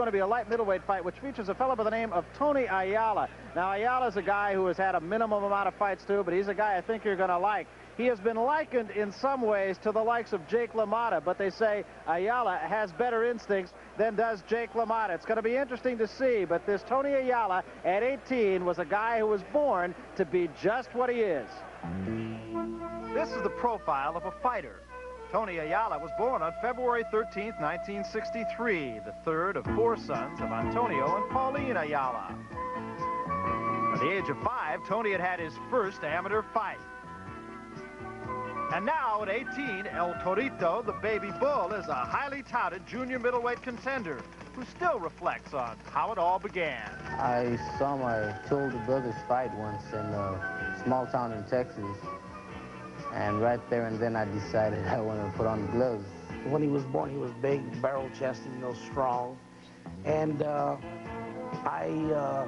Going to be a light middleweight fight which features a fellow by the name of Tony Ayala. Now Ayala's a guy who has had a minimum amount of fights too, but he's a guy I think you're going to like. He has been likened in some ways to the likes of Jake LaMotta, but they say Ayala has better instincts than does Jake LaMotta. It's going to be interesting to see, but this Tony Ayala at 18 was a guy who was born to be just what he is. This is the profile of a fighter. Tony Ayala was born on February 13, 1963, the third of 4 sons of Antonio and Pauline Ayala. At the age of 5, Tony had his first amateur fight. And now at 18, El Torito, the baby bull, is a highly touted junior middleweight contender who still reflects on how it all began. I saw my two older brothers fight once in a small town in Texas. And right there and then I decided I wanted to put on the gloves. When he was born, he was big, barrel-chested, you know, strong. And I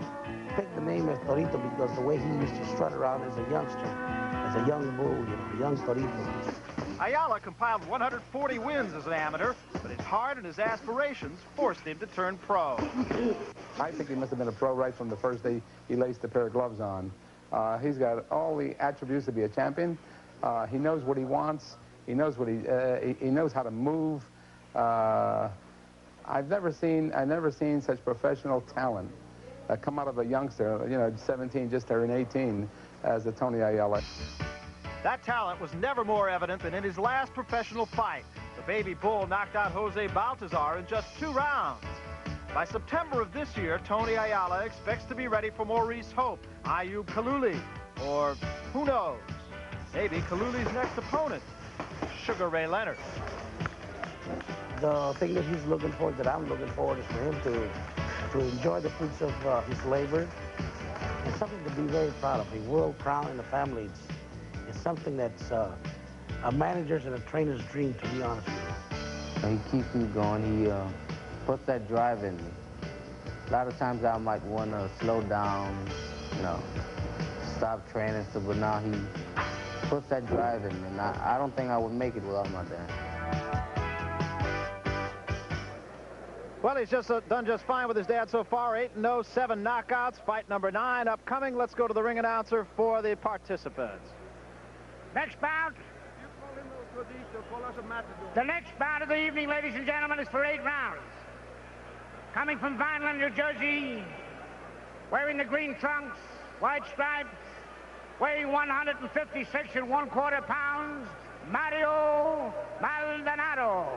picked the name of Torito because the way he used to strut around as a youngster, as a young bull, you know, a young Torito. Ayala compiled 140 wins as an amateur, but his heart and his aspirations forced him to turn pro. I think he must have been a pro right from the first day he laced a pair of gloves on. He's got all the attributes to be a champion. He knows what he wants. He knows what he knows how to move. I've never seen such professional talent come out of a youngster, you know, 17, just turned 18, as the Tony Ayala. That talent was never more evident than in his last professional fight. The baby bull knocked out Jose Baltazar in just 2 rounds. By September of this year, Tony Ayala expects to be ready for Maurice Hope, Ayub Kaluli, or who knows? Maybe Kaluli's next opponent, Sugar Ray Leonard. The thing that he's looking for, that I'm looking forward, is for him to enjoy the fruits of his labor. It's something to be very proud of. A world crown in the family. It's something that's a manager's and a trainer's dream, to be honest with you. He keeps me going. He puts that drive in me. A lot of times I might want to slow down, you know, stop training, stuff, but now he puts that drive in me, and I don't think I would make it without my dad. Well, he's just done just fine with his dad so far. 8-0, 7 knockouts. Fight number 9 upcoming. Let's go to the ring announcer for the participants. Next bout. The next bout of the evening, ladies and gentlemen, is for 8 rounds. Coming from Vineland, New Jersey, wearing the green trunks, white stripes, weighing 156 1/4 pounds, Mario Maldonado.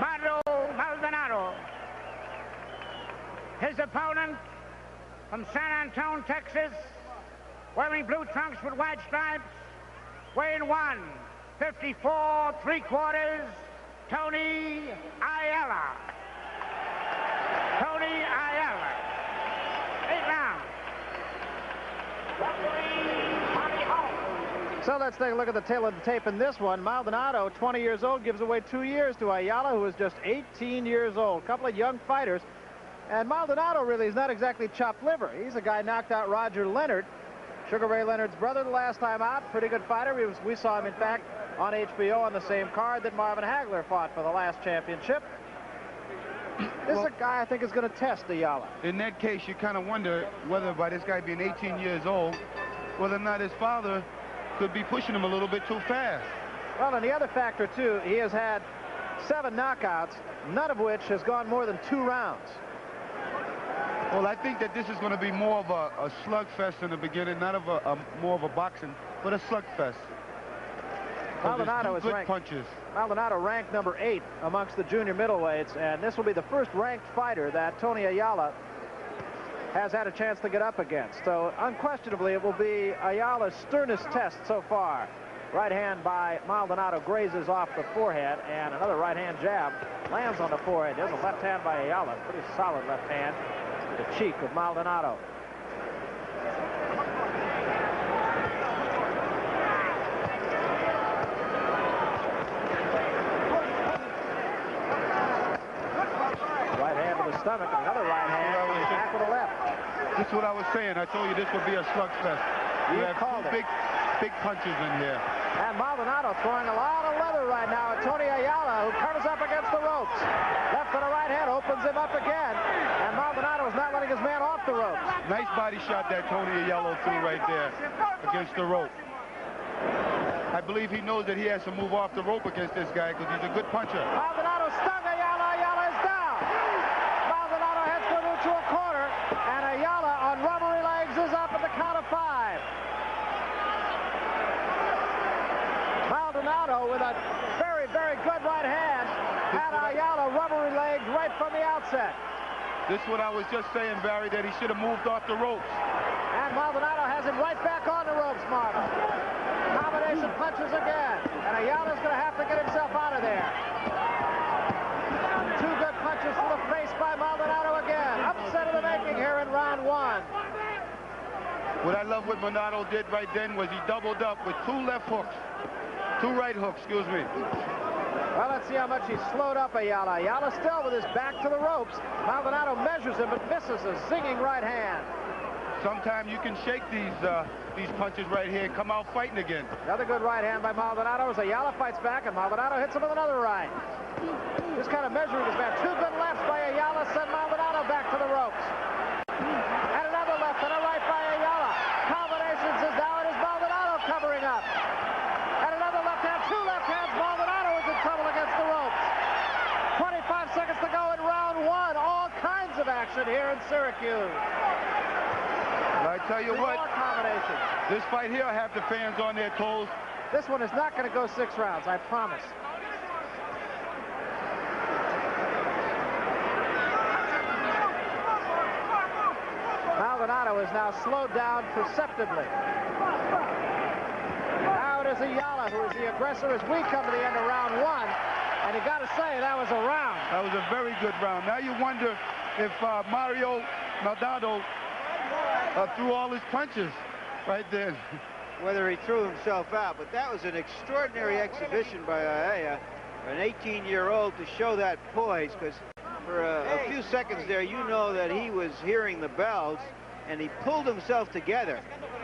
Mario Maldonado. His opponent from San Antonio, Texas, wearing blue trunks with white stripes, weighing 154 3/4, Tony Ayala. Tony Ayala. 8 rounds. So let's take a look at the tail of the tape in this one. Maldonado, 20 years old, gives away 2 years to Ayala, who is just 18 years old. A couple of young fighters. And Maldonado really is not exactly chopped liver. He's a guy knocked out Roger Leonard, Sugar Ray Leonard's brother, the last time out. Pretty good fighter. We saw him, in fact, on HBO on the same card that Marvin Hagler fought for the last championship. This is a guy I think is going to test Ayala. In that case, you kind of wonder whether, by this guy being 18 years old, whether or not his father could be pushing him a little bit too fast. Well, and the other factor, too, he has had 7 knockouts, none of which has gone more than 2 rounds. Well, I think that this is going to be more of a slugfest in the beginning, not of more of a boxing, but a slugfest. Maldonado is ranked. Punches. Maldonado ranked number 8 amongst the junior middleweights, and this will be the first ranked fighter that Tony Ayala has had a chance to get up against. So unquestionably, it will be Ayala's sternest test so far. Right hand by Maldonado grazes off the forehead, and another right hand jab lands on the forehead. There's a left hand by Ayala, pretty solid left hand to the cheek of Maldonado. Right hand to the stomach, and another right hand back with a left. This is what I was saying. I told you this would be a slugfest. You have 2 big punches in here. And Maldonado throwing a lot of leather right now at Tony Ayala, who comes up against the ropes. Left to the right hand, opens him up again. And Maldonado is not letting his man off the ropes. Nice body shot that Tony Ayala threw right there against the rope. I believe he knows that he has to move off the rope against this guy because he's a good puncher. Maldonado stung Ayala. Ayala is down. Maldonado heads for to a corner. And Ayala on rubbery legs is up at the count of 5. Maldonado with a very, very good right hand had Ayala rubbery legs right from the outset. This is what I was just saying, Barry, that he should have moved off the ropes. And Maldonado has him right back on the ropes, Marvin. Combination punches again. And Ayala's going to have to get himself out of there. 2 good punches to the face by Maldonado again. Upset of the making here in round 1. What I love what Maldonado did right then was he doubled up with 2 left hooks. 2 right hooks, excuse me. Well, let's see how much he slowed up Ayala. Ayala still with his back to the ropes. Maldonado measures him, but misses a zinging right hand. Sometimes you can shake these punches right here and come out fighting again. Another good right hand by Maldonado as Ayala fights back, and Maldonado hits him with another right. Just kind of measuring his man. 2 good lefts by Ayala send Maldonado back to the ropes. And another left and a right by Ayala. Combinations is now it is Maldonado covering up. And another left hand, 2 left hands. Maldonado is in trouble against the ropes. 25 seconds to go in round 1. All kinds of action here in Syracuse. I tell you what, combination. This fight here will have the fans on their toes. This one is not going to go 6 rounds, I promise. Maldonado is now slowed down perceptibly. Now it is Ayala who is the aggressor as we come to the end of round 1. And you got to say, that was a round. That was a very good round. Now you wonder if Maldonado threw all his punches right then. Whether he threw himself out, but that was an extraordinary exhibition by Ayala, an 18-year-old, to show that poise, because for a few seconds there, you know that he was hearing the bells, and he pulled himself together.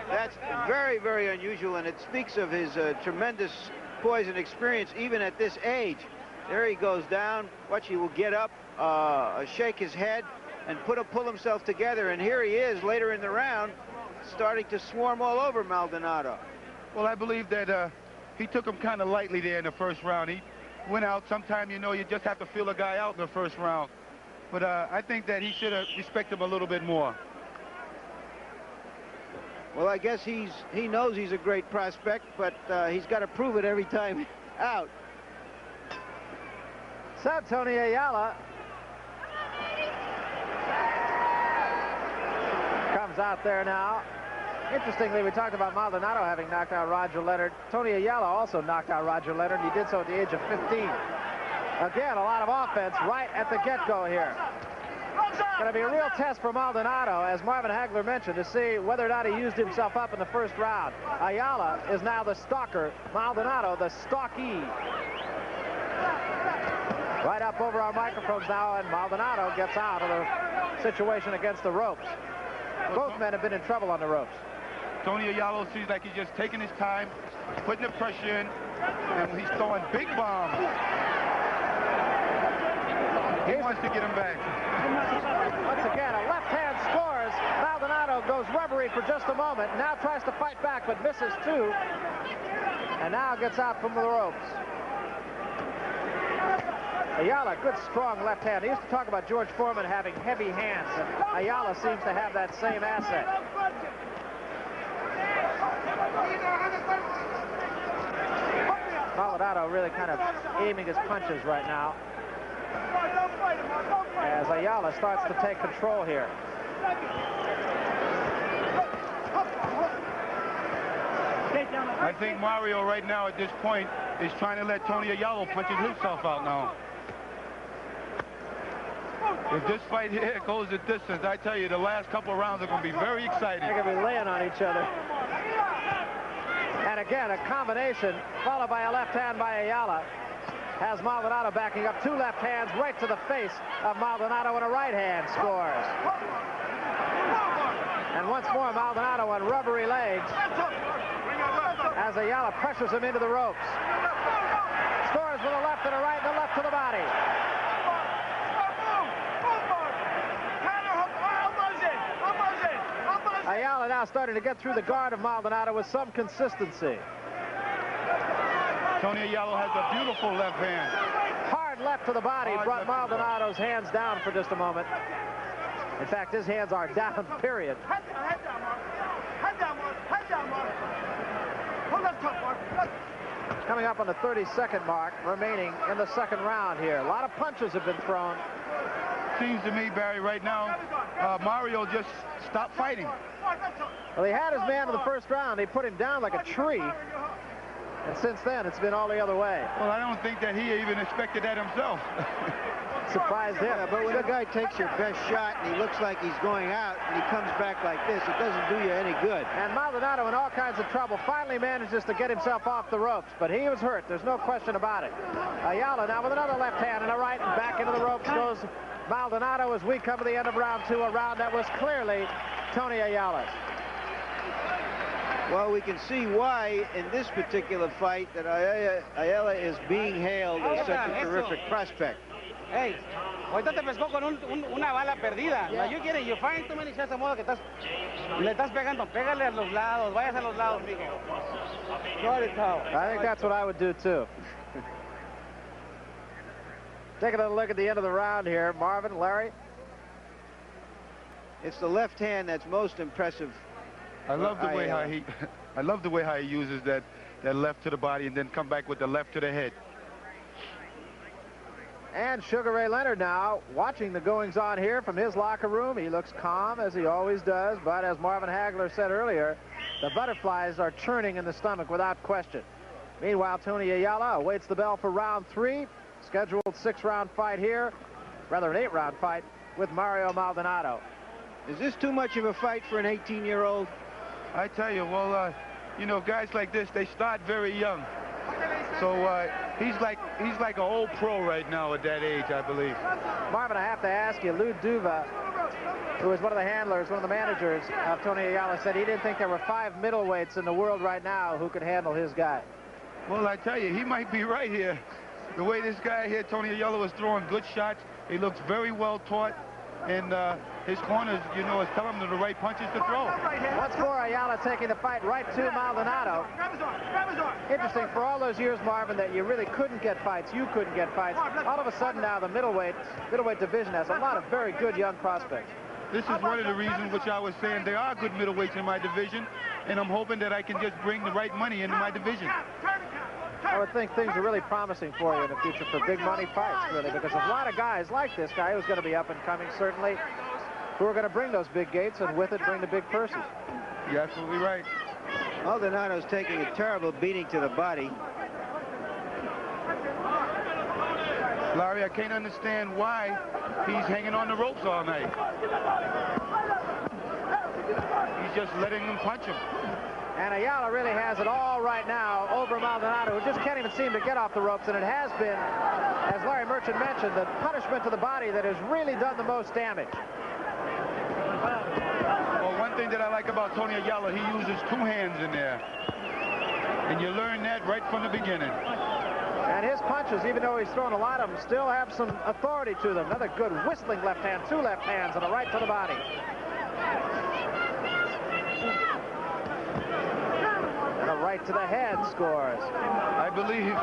That's very, very unusual, and it speaks of his tremendous poise and experience even at this age. There he goes down. Watch, he will get up, shake his head, and pull himself together, and here he is later in the round starting to swarm all over Maldonado. Well, I believe that he took him kind of lightly there in the first round. He went out. Sometimes, you know, you just have to feel a guy out in the first round. But I think that he should have respected him a little bit more. Well, I guess he knows he's a great prospect, but he's got to prove it every time out. So Tony Ayala comes out there now. Interestingly, we talked about Maldonado having knocked out Roger Leonard. Tony Ayala also knocked out Roger Leonard. He did so at the age of 15. Again, a lot of offense right at the get-go here. Going to be a real test for Maldonado, as Marvin Hagler mentioned, to see whether or not he used himself up in the first round. Ayala is now the stalker. Maldonado, the stalkee. Right up over our microphones now, and Maldonado gets out of the situation against the ropes. Both men have been in trouble on the ropes. Tony Ayala seems like he's just taking his time, putting the pressure in, and he's throwing big bombs. He wants to get him back. Once again, a left hand scores. Maldonado goes rubbery for just a moment. Now tries to fight back, but misses 2. And now gets out from the ropes. Ayala, good strong left hand. They used to talk about George Foreman having heavy hands, and Ayala seems to have that same asset. Maldonado really kind of aiming his punches right now, as Ayala starts to take control here. I think Mario right now at this point is trying to let Tony Ayala punch himself out now. If this fight here goes the distance, I tell you, the last couple of rounds are going to be very exciting. They're going to be laying on each other. And again, a combination followed by a left hand by Ayala has Maldonado backing up. 2 left hands right to the face of Maldonado, and a right hand scores. And once more, Maldonado on rubbery legs. as Ayala pressures him into the ropes. Scores with a left and a right and a left to the body. Ayala now starting to get through the guard of Maldonado with some consistency. Tony Ayala has a beautiful left hand. Hard left to the body brought Maldonado's hands down for just a moment. In fact, his hands are down, period. Coming up on the 30-second mark, remaining in the second round here. A lot of punches have been thrown. Seems to me, Barry, right now, Mario just stopped fighting. Well, he had his man in the first round. He put him down like a tree. And since then, it's been all the other way. Well, I don't think that he even expected that himself. Surprised him. Yeah, but when a guy takes your best shot and he looks like he's going out and he comes back like this, it doesn't do you any good. And Maldonado in all kinds of trouble finally manages to get himself off the ropes, but he was hurt. There's no question about it. Ayala now with another left hand and a right, and back into the ropes goes Maldonado as we come to the end of round two, a round that was clearly Tony Ayala's. Well, we can see why in this particular fight that Ayala is being hailed as such a terrific prospect. Hey, ahorita te pescó con una bala perdida. Yeah. You get it, you find too many shots a modo que le estás pegando. Pégale a los lados, vayas a los lados, mijo. I think that's what I would do, too. Taking a look at the end of the round here. Marvin, Larry? It's the left hand that's most impressive. I love the way how he, I love the way how he uses that left to the body and then come back with the left to the head. And Sugar Ray Leonard now watching the goings-on here from his locker room. He looks calm, as he always does, but as Marvin Hagler said earlier, the butterflies are churning in the stomach without question. Meanwhile, Tony Ayala awaits the bell for round three. Scheduled 6-round fight here, rather an 8-round fight with Mario Maldonado. Is this too much of a fight for an 18-year-old? I tell you, well, you know, guys like this, they start very young. So he's like an old pro right now at that age, I believe. Marvin, I have to ask you, Lou Duva, who is one of the handlers, one of the managers of Tony Ayala, said he didn't think there were 5 middleweights in the world right now who could handle his guy. Well, I tell you, he might be right here. The way this guy here, Tony Ayala, was throwing good shots, he looks very well taught. And his corners, you know, is telling him the right punches to throw. Once more, Ayala taking the fight right to Maldonado. Interesting, for all those years, Marvin, that you really couldn't get fights, you couldn't get fights. All of a sudden now, the middleweight division has a lot of very good young prospects. This is one of the reasons which I was saying there are good middleweights in my division, and I'm hoping that I can just bring the right money into my division. I would think things are really promising for you in the future for big money fights, really, because there's a lot of guys like this guy who's going to be up and coming, certainly, who are going to bring those big gates and with it bring the big purses. You're absolutely right. Maldonado's taking a terrible beating to the body. Larry, I can't understand why he's hanging on the ropes all night. He's just letting them punch him. And Ayala really has it all right now over Maldonado, who just can't even seem to get off the ropes. And it has been, as Larry Merchant mentioned, the punishment to the body that has really done the most damage. Well, one thing that I like about Tony Ayala, he uses 2 hands in there. And you learn that right from the beginning. And his punches, even though he's thrown a lot of them, still have some authority to them. Another good whistling left hand, 2 left hands, and a right to the body. And a right to the head scores. I believe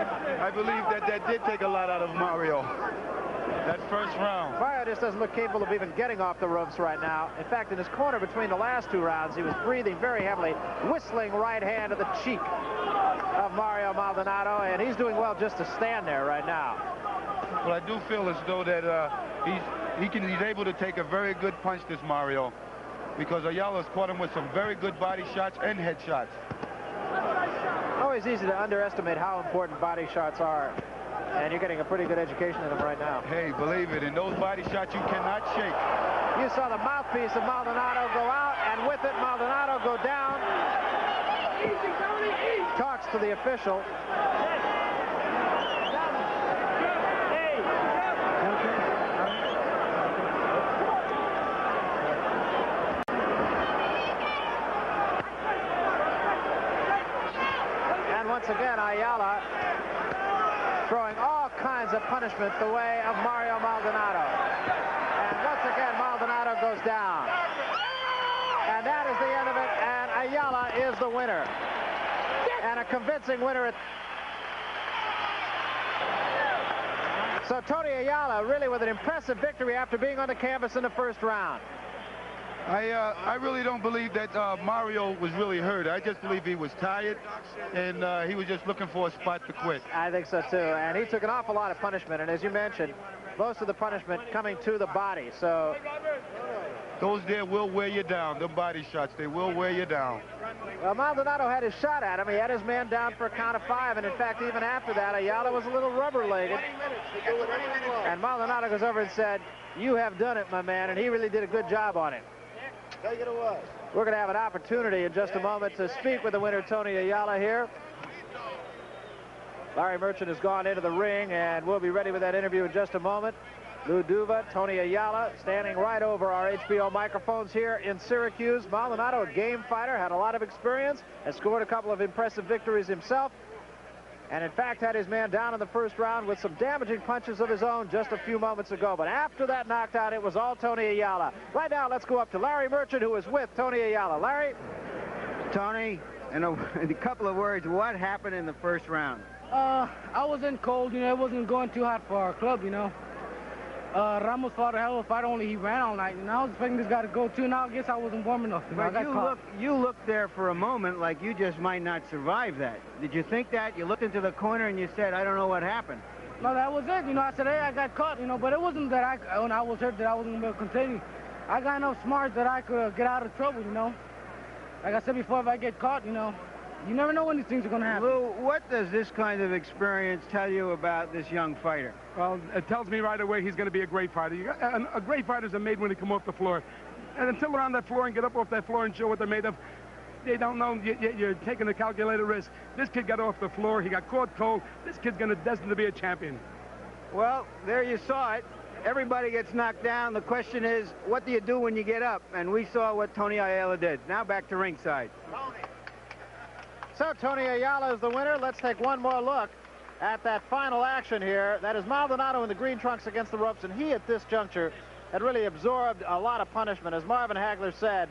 that did take a lot out of Mario. That first round. Mario just doesn't look capable of even getting off the ropes right now. In fact, in his corner between the last 2 rounds, he was breathing very heavily, whistling right hand to the cheek of Mario Maldonado, and he's doing well just to stand there right now. Well, I do feel as though that he's able to take a very good punch, this Mario, because Ayala's caught him with some very good body shots and head shots. Always easy to underestimate how important body shots are, and you're getting a pretty good education in them right now. Hey, believe it, in those body shots you cannot shake. You saw the mouthpiece of Maldonado go out, and with it, Maldonado go down. Talks to the official. once again, Ayala throwing all kinds of punishment the way of Mario Maldonado. And once again, Maldonado goes down. And that is the end of it, and Ayala is the winner. And a convincing winner. So Tony Ayala really with an impressive victory after being on the canvas in the first round. I really don't believe that Mario was really hurt. I just believe he was tired, and he was just looking for a spot to quit. I think so, too. And he took an awful lot of punishment. And as you mentioned, most of the punishment coming to the body. So those there will wear you down. The body shots, they will wear you down. Well, Maldonado had his shot at him. He had his man down for a count of 5. And, in fact, even after that, Ayala was a little rubber-legged. And Maldonado goes over and said, "You have done it, my man." And he really did a good job on it. We're going to have an opportunity in just a moment to speak with the winner, Tony Ayala, here. Larry Merchant has gone into the ring, and we'll be ready with that interview in just a moment. Lou Duva, Tony Ayala, standing right over our HBO microphones here in Syracuse. Maldonado, a game fighter, had a lot of experience, has scored a couple of impressive victories himself, and in fact had his man down in the first round with some damaging punches of his own just a few moments ago. But after that knockdown, it was all Tony Ayala. Right now, let's go up to Larry Merchant, who is with Tony Ayala. Larry? Tony, in a couple of words, what happened in the first round? I was in cold, you know, it wasn't going too hot for our club, you know. Ramos fought a hell of a fight, only he ran all night, and I was expecting this guy to go too. Now I guess I wasn't warm enough. You know, but you looked there for a moment like you just might not survive that. Did you think that? You looked into the corner and you said, "I don't know what happened." No, that was it. You know, I said, hey, I got caught, you know, but it wasn't that when I was hurt that I wasn't going to continue. I got enough smarts that I could get out of trouble, you know. Like I said before, if I get caught, you know, you never know when these things are going to happen. Lou, what does this kind of experience tell you about this young fighter? Well, it tells me right away he's going to be a great fighter. A great fighters are made when they come off the floor. And until they're on that floor and get up off that floor and show what they're made of, they don't know you're taking a calculated risk. This kid got off the floor. He got caught cold. This kid's destined to be a champion. Well, there you saw it. Everybody gets knocked down. The question is, what do you do when you get up? And we saw what Tony Ayala did. Now back to ringside. So Tony Ayala is the winner. Let's take one more look at that final action here. That is Maldonado in the green trunks against the ropes, and he at this juncture had really absorbed a lot of punishment. As Marvin Hagler said,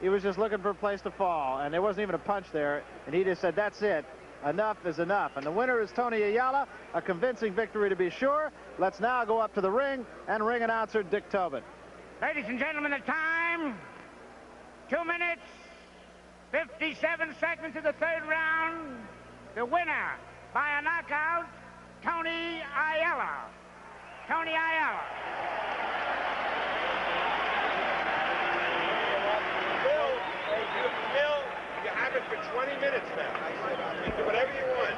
he was just looking for a place to fall, and there wasn't even a punch there, and he just said, that's it. Enough is enough. And the winner is Tony Ayala, a convincing victory to be sure. Let's now go up to the ring and ring announcer Dick Tobin. Ladies and gentlemen, the time, 2 minutes, 57 seconds of the third round. The winner by a knockout, Tony Ayala. Tony Ayala. Bill, you have it for 20 minutes now. You can do whatever you want.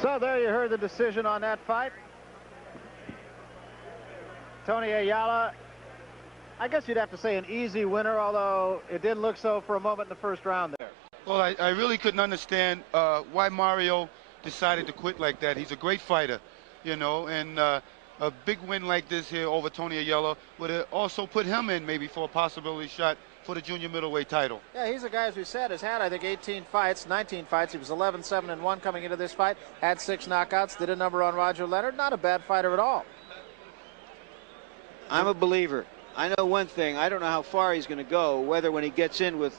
So there you heard the decision on that fight. Tony Ayala, I guess you'd have to say an easy winner, although it didn't look so for a moment in the first round there. Well, I really couldn't understand why Mario decided to quit like that. He's a great fighter, you know, and a big win like this here over Tony Ayala would also put him in maybe for a possibility shot for the junior middleweight title. Yeah, he's a guy, as we said, has had, I think, 18 fights, 19 fights. He was 11-7-1 coming into this fight, had 6 knockouts, did a number on Roger Leonard. Not a bad fighter at all. I'm a believer. I know one thing. I don't know how far he's going to go, whether when he gets in with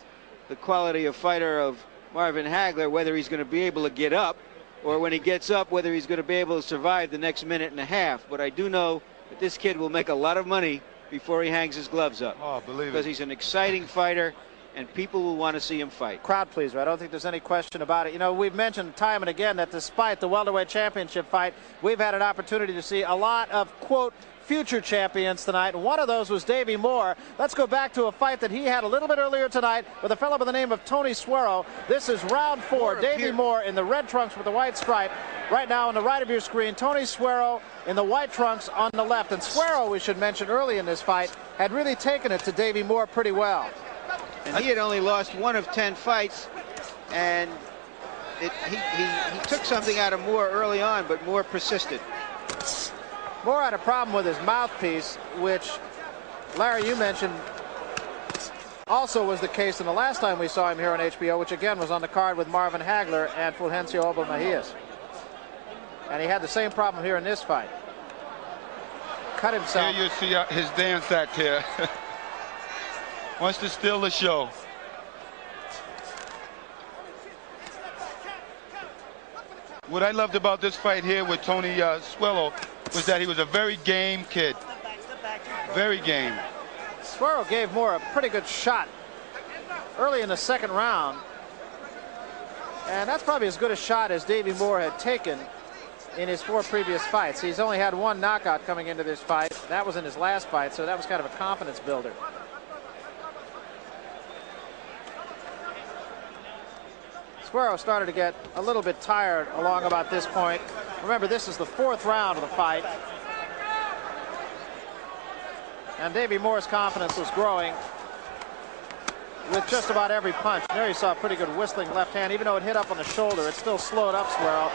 the quality of fighter of Marvin Hagler, whether he's going to be able to get up, or when he gets up, whether he's going to be able to survive the next minute and a half. But I do know that this kid will make a lot of money before he hangs his gloves up. Oh, believe it. Because he's an exciting fighter, and people will want to see him fight. Crowd pleaser. I don't think there's any question about it. You know, we've mentioned time and again that despite the welterweight championship fight, we've had an opportunity to see a lot of, quote, future champions tonight. One of those was Davey Moore. Let's go back to a fight that he had a little bit earlier tonight with a fellow by the name of Tony Suero. This is round 4. Davey Moore in the red trunks with the white stripe. Right now on the right of your screen, Tony Suero in the white trunks on the left. And Suero, we should mention early in this fight, had really taken it to Davey Moore pretty well. And he had only lost 1 of 10 fights, and he took something out of Moore early on, but Moore persisted. Moore had a problem with his mouthpiece, which, Larry, you mentioned also was the case in the last time we saw him here on HBO, which again was on the card with Marvin Hagler and Fulgencio Oba Mejias. And he had the same problem here in this fight. Cut himself. Here you see his dance act here. Wants to steal the show. What I loved about this fight here with Tony Suero was that he was a very game kid. Very game. Suero gave Moore a pretty good shot early in the second round. And that's probably as good a shot as Davey Moore had taken in his 4 previous fights. He's only had 1 knockout coming into this fight. That was in his last fight, so that was kind of a confidence builder. Suero started to get a little bit tired along about this point. Remember, this is the 4th round of the fight. And Davey Moore's confidence was growing with just about every punch. There you saw a pretty good whistling left hand. Even though it hit up on the shoulder, it still slowed up Suero.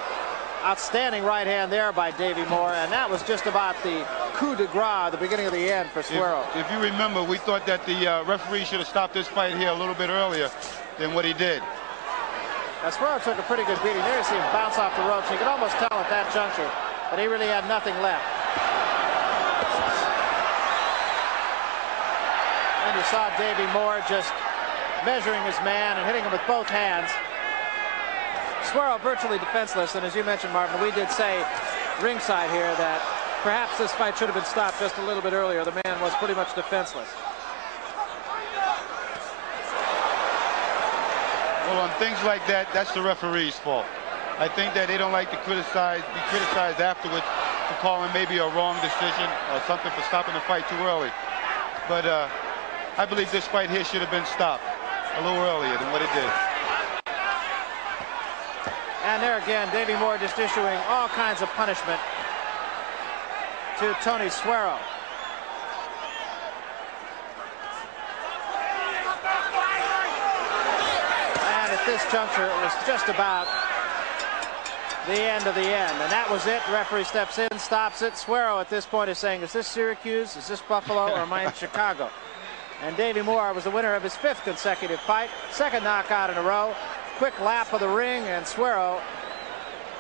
Outstanding right hand there by Davey Moore, and that was just about the coup de grace, the beginning of the end for Suero. If you remember, we thought that the referee should have stopped this fight here a little bit earlier than what he did. Now, Suero took a pretty good beating. There you see him bounce off the ropes. You could almost tell at that juncture that he really had nothing left. And you saw Davey Moore just measuring his man and hitting him with both hands. Suero virtually defenseless, and as you mentioned, Marvin, we did say ringside here that perhaps this fight should have been stopped just a little bit earlier. The man was pretty much defenseless. Well, on things like that, that's the referee's fault. I think that they don't like to be criticized afterwards for calling maybe a wrong decision or something for stopping the fight too early. But I believe this fight here should have been stopped a little earlier than what it did. And there again, Davey Moore just issuing all kinds of punishment to Tony Suero. And at this juncture, it was just about the end of the end. And that was it. The referee steps in, stops it. Suero at this point is saying, is this Syracuse? Is this Buffalo? Or am I in Chicago? And Davey Moore was the winner of his 5th consecutive fight. 2nd knockout in a row. Quick lap of the ring, and Suero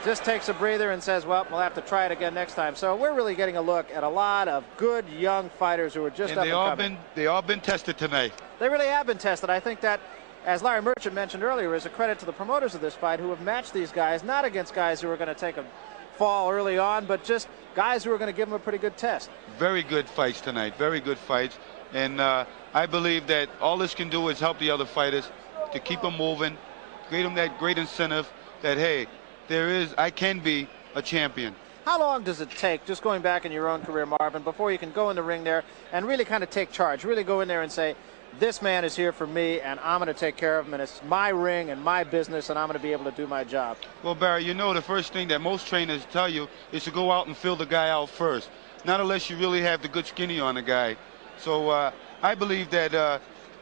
just takes a breather and says, well, we'll have to try it again next time. So we're really getting a look at a lot of good young fighters who are just up and coming. They all been tested tonight. They really have been tested. I think that, as Larry Merchant mentioned earlier, is a credit to the promoters of this fight who have matched these guys, not against guys who are going to take a fall early on, but just guys who are going to give them a pretty good test. Very good fights tonight. Very good fights. And I believe that all this can do is help the other fighters to keep them moving, create them that great incentive that, hey, I can be a champion. How long does it take, just going back in your own career, Marvin, before you can go in the ring there and really kind of take charge, really go in there and say, this man is here for me and I'm going to take care of him and it's my ring and my business and I'm going to be able to do my job? Well, Barry, you know the first thing that most trainers tell you is to go out and fill the guy out first, not unless you really have the good skinny on the guy. So I believe that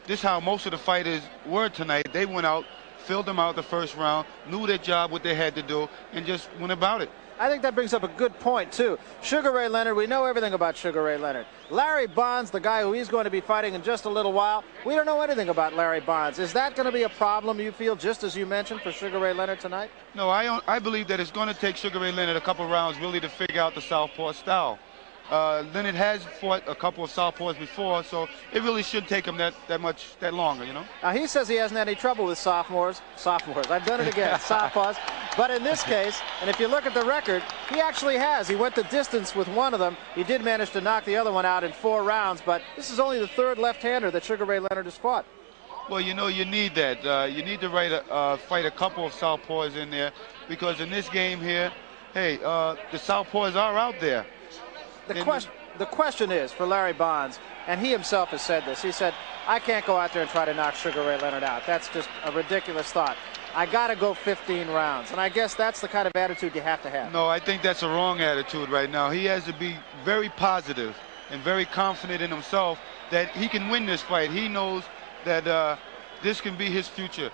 this is how most of the fighters were tonight. They went out, filled them out the first round, knew their job, what they had to do, and just went about it. I think that brings up a good point, too. Sugar Ray Leonard, we know everything about Sugar Ray Leonard. Larry Bonds, the guy who he's going to be fighting in just a little while, we don't know anything about Larry Bonds. Is that going to be a problem, you feel, just as you mentioned, for Sugar Ray Leonard tonight? No, I believe that it's going to take Sugar Ray Leonard a couple rounds really to figure out the southpaw style. Leonard has fought a couple of southpaws before, so it really shouldn't take him that longer, you know? Now, he says he hasn't had any trouble with sophomores. I've done it again, southpaws. But in this case, and if you look at the record, he actually has. He went the distance with one of them. He did manage to knock the other one out in 4 rounds, but this is only the 3rd left-hander that Sugar Ray Leonard has fought. Well, you know, you need that. You need to fight a couple of southpaws in there, because in this game here, hey, the southpaws are out there. The question is for Larry Bonds, and he himself has said this. He said, I can't go out there and try to knock Sugar Ray Leonard out. That's just a ridiculous thought. I got to go 15 rounds. And I guess that's the kind of attitude you have to have. No, I think that's a wrong attitude right now. He has to be very positive and very confident in himself that he can win this fight. He knows that this can be his future.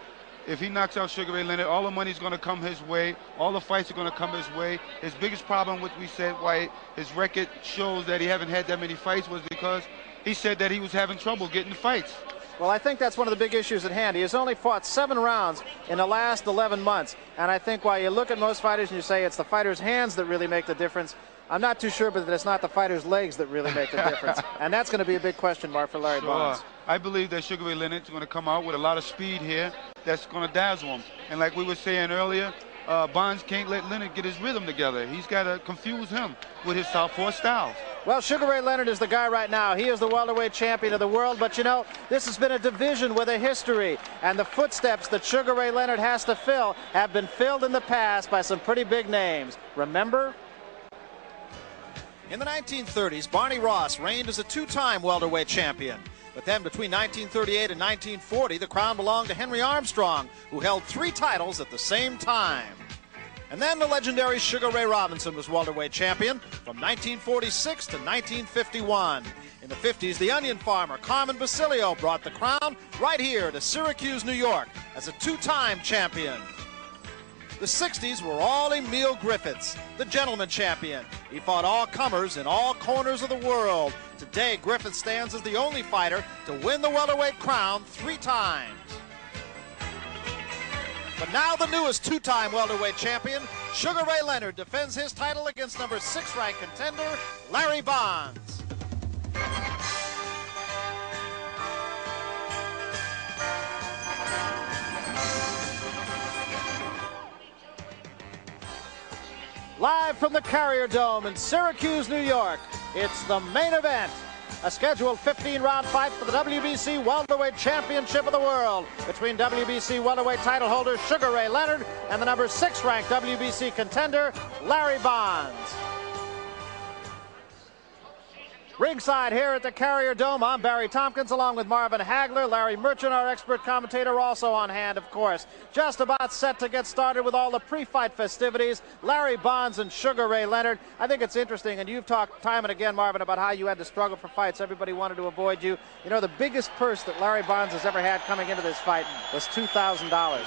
If he knocks out Sugar Ray Leonard, all the money's going to come his way. All the fights are going to come his way. His biggest problem, what we said, why his record shows that he haven't had that many fights, was because he said that he was having trouble getting the fights. Well, I think that's one of the big issues at hand. He has only fought 7 rounds in the last 11 months. And I think while you look at most fighters and you say it's the fighter's hands that really make the difference, I'm not too sure, but that it's not the fighter's legs that really make the difference. And that's going to be a big question mark for Larry Bonds. I believe that Sugar Ray Leonard's going to come out with a lot of speed here that's going to dazzle him. And like we were saying earlier, Bonds can't let Leonard get his rhythm together. He's got to confuse him with his southpaw styles. Well, Sugar Ray Leonard is the guy right now. He is the welterweight champion of the world. But, you know, this has been a division with a history. And the footsteps that Sugar Ray Leonard has to fill have been filled in the past by some pretty big names. Remember? In the 1930s, Barney Ross reigned as a 2-time welterweight champion. But then between 1938 and 1940, the crown belonged to Henry Armstrong, who held 3 titles at the same time. And then the legendary Sugar Ray Robinson was welterweight champion from 1946 to 1951. In the 50s, the onion farmer Carmen Basilio brought the crown right here to Syracuse, New York, as a 2-time champion. The 60s were all Emil Griffiths, the gentleman champion. He fought all comers in all corners of the world. Today, Griffith stands as the only fighter to win the welterweight crown 3 times. But now the newest 2-time welterweight champion, Sugar Ray Leonard, defends his title against number 6-ranked contender, Larry Bonds. Live from the Carrier Dome in Syracuse, New York, it's the main event. A scheduled 15-round fight for the WBC Welterweight Championship of the World between WBC Welterweight title holder Sugar Ray Leonard and the number 6-ranked WBC contender, Larry Bonds. Ringside here at the Carrier Dome, I'm Barry Tompkins along with Marvin Hagler. Larry Merchant, our expert commentator, also on hand, of course. Just about set to get started with all the pre-fight festivities. Larry Bonds and Sugar Ray Leonard. I think it's interesting, and you've talked time and again, Marvin, about how you had to struggle for fights. Everybody wanted to avoid you. You know, the biggest purse that Larry Bonds has ever had coming into this fight was $2,000.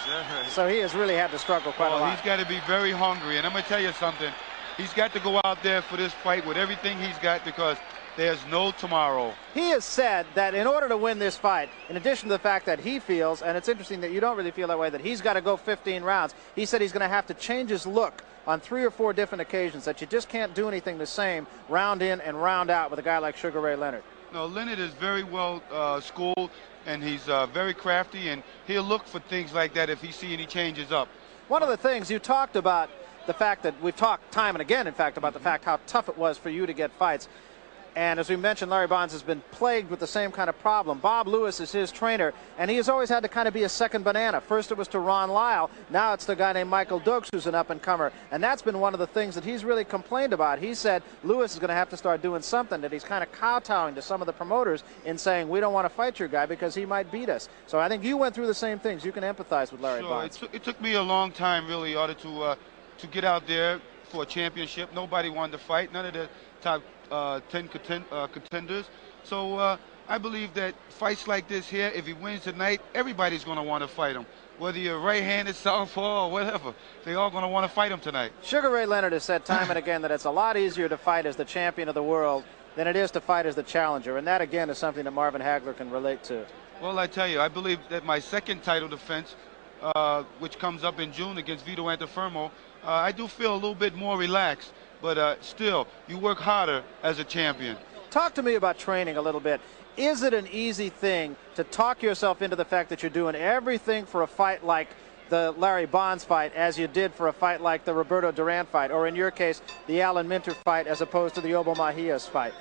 So he has really had to struggle quite a lot. He's got to be very hungry, and I'm going to tell you something. He's got to go out there for this fight with everything he's got because there's no tomorrow. He has said that in order to win this fight, in addition to the fact that he feels, and it's interesting that you don't really feel that way, that he's got to go 15 rounds, he said he's going to have to change his look on 3 or 4 different occasions, that you just can't do anything the same round in and round out with a guy like Sugar Ray Leonard. No, Leonard is very well schooled, and he's very crafty, and he'll look for things like that if he see any changes up. One of the things you talked about, the fact that we've talked time and again, in fact, about the fact how tough it was for you to get fights. And as we mentioned, Larry Bonds has been plagued with the same kind of problem. Bob Lewis is his trainer, and he has always had to kind of be a second banana. First it was to Ron Lyle. Now it's the guy named Michael Dokes, who's an up-and-comer. And that's been one of the things that he's really complained about. He said Lewis is going to have to start doing something, that he's kind of kowtowing to some of the promoters in saying, we don't want to fight your guy because he might beat us. So I think you went through the same things. You can empathize with Larry Bonds. It took me a long time, really, in order to get out there for a championship. Nobody wanted to fight. None of the top 10 contenders. So I believe that fights like this here, if he wins tonight, everybody's going to want to fight him. Whether you're right-handed, southpaw, or whatever, they're all going to want to fight him tonight. Sugar Ray Leonard has said time and again that it's a lot easier to fight as the champion of the world than it is to fight as the challenger. And that, again, is something that Marvin Hagler can relate to. Well, I tell you, I believe that my second title defense, which comes up in June against Vito Antuofermo, I do feel a little bit more relaxed. But still, you work harder as a champion. Talk to me about training a little bit. Is it an easy thing to talk yourself into the fact that you're doing everything for a fight like the Larry Bonds fight as you did for a fight like the Roberto Duran fight, or in your case, the Alan Minter fight as opposed to the Obo Mahias fight?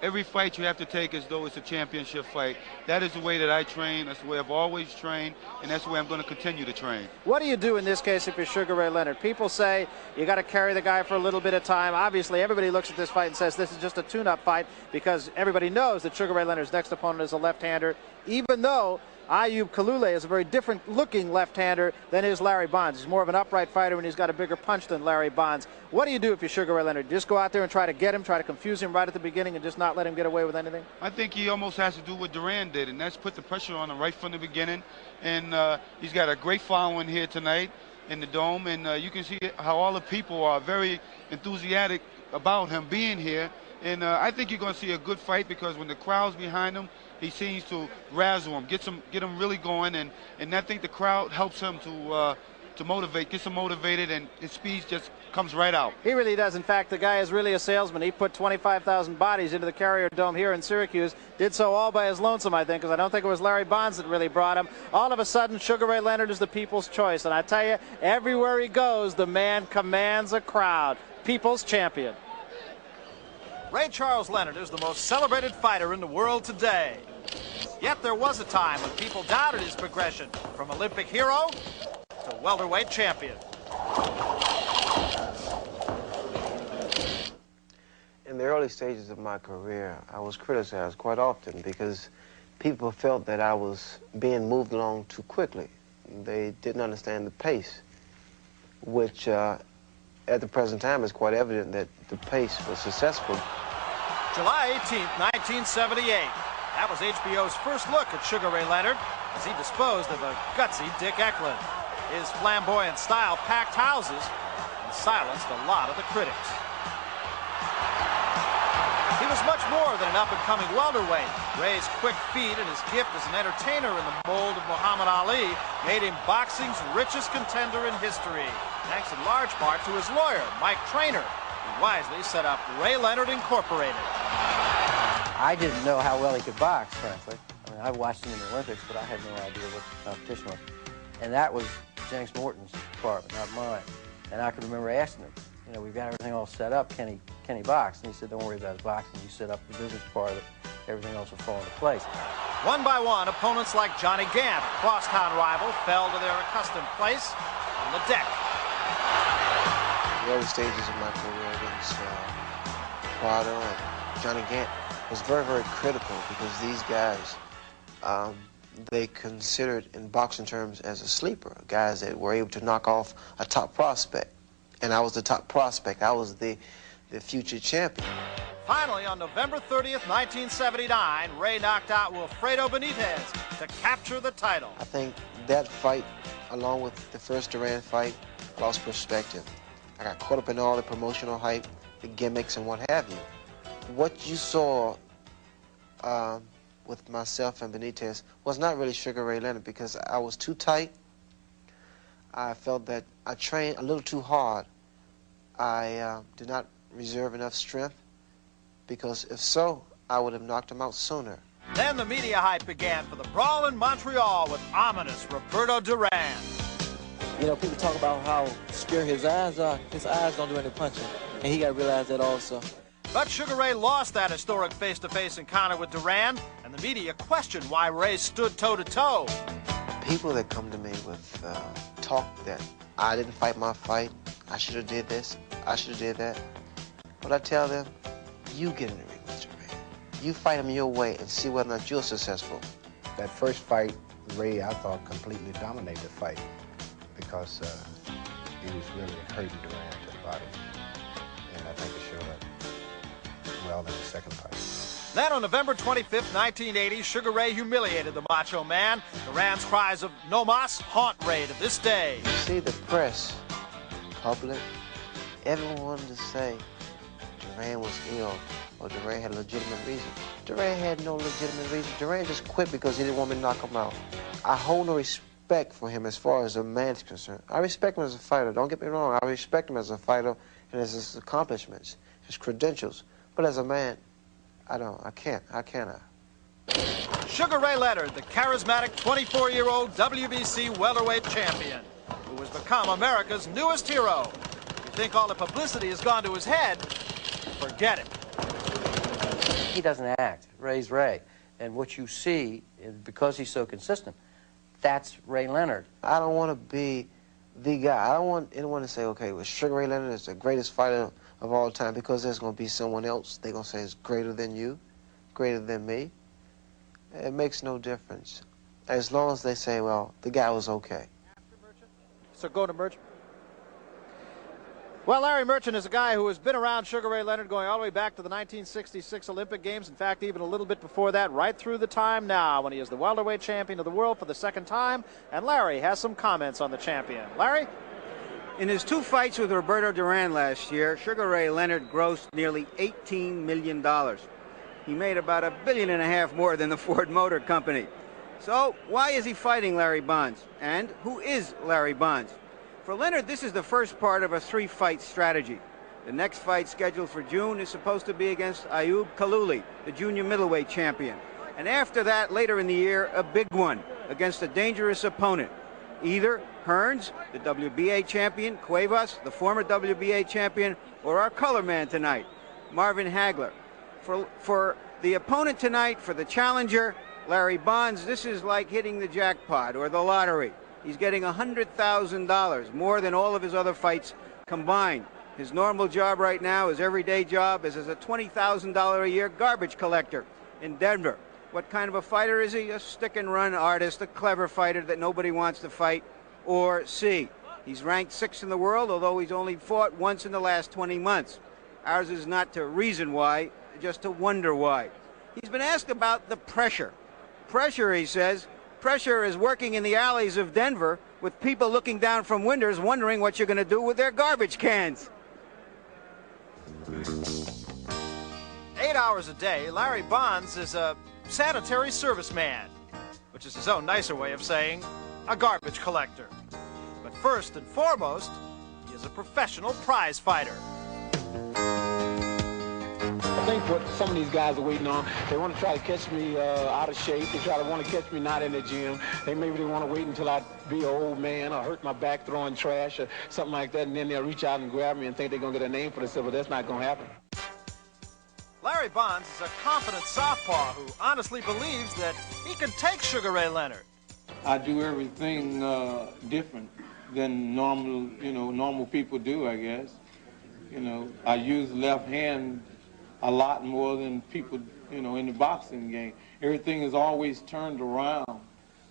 Every fight you have to take as though it's a championship fight. That is the way that I train. That's the way I've always trained, and that's the way I'm going to continue to train. What do you do in this case if you're Sugar Ray Leonard? People say you got to carry the guy for a little bit of time. Obviously, everybody looks at this fight and says this is just a tune-up fight because everybody knows that Sugar Ray Leonard's next opponent is a left-hander, even though Ayub Kalule is a very different-looking left-hander than is Larry Bonds. He's more of an upright fighter, and he's got a bigger punch than Larry Bonds. What do you do if you're Sugar Ray Leonard? Just go out there and try to get him, try to confuse him right at the beginning, and just not let him get away with anything? I think he almost has to do what Duran did, and that's put the pressure on him right from the beginning. And he's got a great following here tonight in the Dome, and you can see how all the people are very enthusiastic about him being here. And I think you're going to see a good fight because when the crowd's behind him, he seems to razzle him, get him really going, and I think the crowd helps him to motivate, gets him motivated, and his speed just comes right out. He really does. In fact, the guy is really a salesman. He put 25,000 bodies into the Carrier Dome here in Syracuse. Did so all by his lonesome, I think, because I don't think it was Larry Bonds that really brought him. All of a sudden, Sugar Ray Leonard is the people's choice. And I tell you, everywhere he goes, the man commands a crowd. People's champion. Ray Charles Leonard is the most celebrated fighter in the world today. Yet there was a time when people doubted his progression from Olympic hero to welterweight champion. In the early stages of my career, I was criticized quite often because people felt that I was being moved along too quickly. They didn't understand the pace, which at the present time is quite evident that the pace was successful. July 18th, 1978. That was HBO's first look at Sugar Ray Leonard as he disposed of a gutsy Dick Eklund. His flamboyant style packed houses and silenced a lot of the critics. He was much more than an up-and-coming welterweight. Ray's quick feet and his gift as an entertainer in the mold of Muhammad Ali made him boxing's richest contender in history, thanks in large part to his lawyer, Mike Traynor, who wisely set up Ray Leonard Incorporated. I didn't know how well he could box, frankly. I mean, I watched him in the Olympics, but I had no idea what the competition was. And that was James Morton's department, not mine. And I could remember asking him, you know, we've got everything all set up, can he box? And he said, don't worry about his boxing, you set up the business part of it, everything else will fall into place. One by one, opponents like Johnny Gant, a crosstown rival, fell to their accustomed place on the deck. In the early stages of my career against Prado and Johnny Gant was very, very critical because these guys, they considered in boxing terms as a sleeper, guys that were able to knock off a top prospect. And I was the top prospect. I was the future champion. Finally, on November 30th, 1979, Ray knocked out Wilfredo Benitez to capture the title. I think that fight, along with the first Duran fight, lost perspective. I got caught up in all the promotional hype, the gimmicks, and what have you. What you saw with myself and Benitez was not really Sugar Ray Leonard because I was too tight. I felt that I trained a little too hard. I did not reserve enough strength because if so, I would have knocked him out sooner. Then the media hype began for the brawl in Montreal with ominous Roberto Duran. You know, people talk about how obscure his eyes are. His eyes don't do any punching, and he got to realize that also. But Sugar Ray lost that historic face-to-face encounter with Duran, and the media questioned why Ray stood toe-to-toe. People that come to me with talk that I didn't fight my fight, I should have did this, I should have did that. But I tell them, you get in the ring with Duran. You fight him your way and see whether or not you're successful. That first fight, Ray, I thought, completely dominated the fight because he was really hurting Duran to the body. And I think it showed up well in the second fight. Then on November 25th, 1980, Sugar Ray humiliated the Macho Man. Duran's cries of "No mas" haunt Ray to this day. You see, the press, public, everyone wanted to say Duran was ill or Duran had a legitimate reason. Duran had no legitimate reason. Duran just quit because he didn't want me to knock him out. I hold no respect for him as far as a man's concerned. I respect him as a fighter. Don't get me wrong. I respect him as a fighter and as his accomplishments, his credentials. But as a man, I can't. How can I? Sugar Ray Leonard, the charismatic 24-year-old WBC welterweight champion, who has become America's newest hero. If you think all the publicity has gone to his head, forget it. He doesn't act. Ray's Ray. And what you see, because he's so consistent, that's Ray Leonard. I don't want to be the guy. I don't want anyone to say, okay, well, Sugar Ray Leonard is the greatest fighter of all time because there's going to be someone else they're going to say is greater than you, greater than me. It makes no difference. As long as they say, well, the guy was okay. So go to Merchant. Well, Larry Merchant is a guy who has been around Sugar Ray Leonard going all the way back to the 1966 Olympic Games. In fact, even a little bit before that, right through the time now when he is the welterweight champion of the world for the second time. And Larry has some comments on the champion. Larry? In his 2 fights with Roberto Duran last year, Sugar Ray Leonard grossed nearly $18 million. He made about $1.5 billion more than the Ford Motor Company. So why is he fighting Larry Bonds? And who is Larry Bonds? For Leonard, this is the first part of a 3-fight strategy. The next fight scheduled for June is supposed to be against Ayub Kalouli, the junior middleweight champion. And after that, later in the year, a big one against a dangerous opponent. Either Hearns, the WBA champion, Cuevas, the former WBA champion, or our color man tonight, Marvin Hagler. For the opponent tonight, for the challenger, Larry Bonds, this is like hitting the jackpot or the lottery. He's getting $100,000, more than all of his other fights combined. His normal job right now, his everyday job, is as a $20,000 a year garbage collector in Denver. What kind of a fighter is he? A stick-and-run artist, a clever fighter that nobody wants to fight or see. He's ranked 6th in the world, although he's only fought once in the last 20 months. Ours is not to reason why, just to wonder why. He's been asked about the pressure. Pressure, he says, pressure is working in the alleys of Denver with people looking down from windows wondering what you're going to do with their garbage cans. 8 hours a day, Larry Bonds is a sanitary serviceman, which is his own nicer way of saying a garbage collector. But first and foremost, he is a professional prize fighter. I think what some of these guys are waiting on, they want to try to catch me out of shape. They want to catch me not in the gym. Maybe they want to wait until I be an old man or hurt my back throwing trash or something like that, and then they'll reach out and grab me and think they're going to get a name for themselves, but that's not going to happen. Larry Bonds is a confident southpaw who honestly believes that he can take Sugar Ray Leonard. I do everything different than normal people do, I guess. I use left hand a lot more than people, in the boxing game. Everything is always turned around.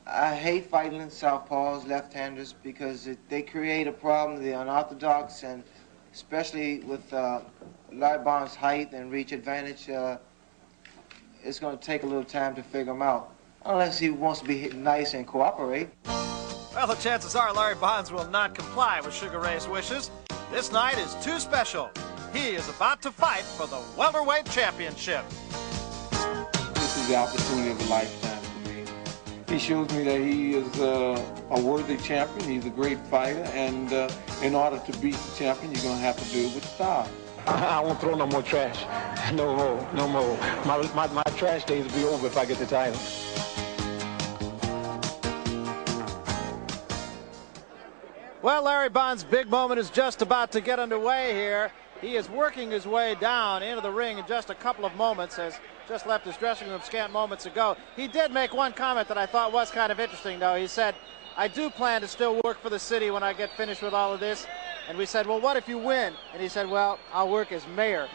I hate fighting southpaws, left-handers, because they create a problem, the unorthodox, and especially with Larry Bonds' height and reach advantage, it's going to take a little time to figure him out, unless he wants to be nice and cooperate. Well, the chances are Larry Bonds will not comply with Sugar Ray's wishes. This night is too special. He is about to fight for the welterweight championship. This is the opportunity of a lifetime for me. He shows me that he is a worthy champion. He's a great fighter, and in order to beat the champion, you're going to have to do it with style. I won't throw no more trash. No more. My trash days will be over if I get the title. Well, Larry Bonds' big moment is just about to get underway here. He is working his way down into the ring in just a couple of moments, has just left his dressing room scant moments ago. He did make one comment that I thought was kind of interesting, though. He said, I do plan to still work for the city when I get finished with all of this. And we said, well, what if you win? And he said, well, I'll work as mayor.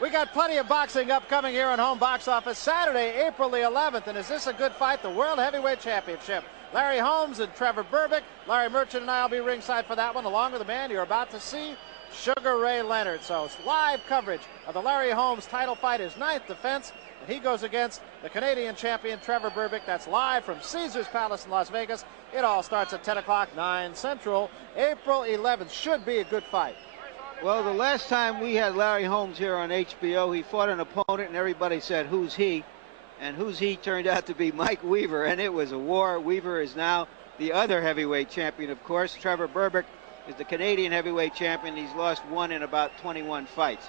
We got plenty of boxing upcoming here on Home Box Office Saturday, April the 11th. And is this a good fight? The World Heavyweight Championship. Larry Holmes and Trevor Berbick. Larry Merchant and I will be ringside for that one, along with the man you're about to see, Sugar Ray Leonard. So live coverage of the Larry Holmes title fight, his 9th defense. And he goes against the Canadian champion, Trevor Berbick. That's live from Caesars Palace in Las Vegas. It all starts at 10 o'clock, 9 Central. April 11th should be a good fight. Well, the last time we had Larry Holmes here on HBO, he fought an opponent, and everybody said, who's he? And who's he turned out to be Mike Weaver, and it was a war. Weaver is now the other heavyweight champion, of course. Trevor Berbick is the Canadian heavyweight champion. He's lost one in about 21 fights.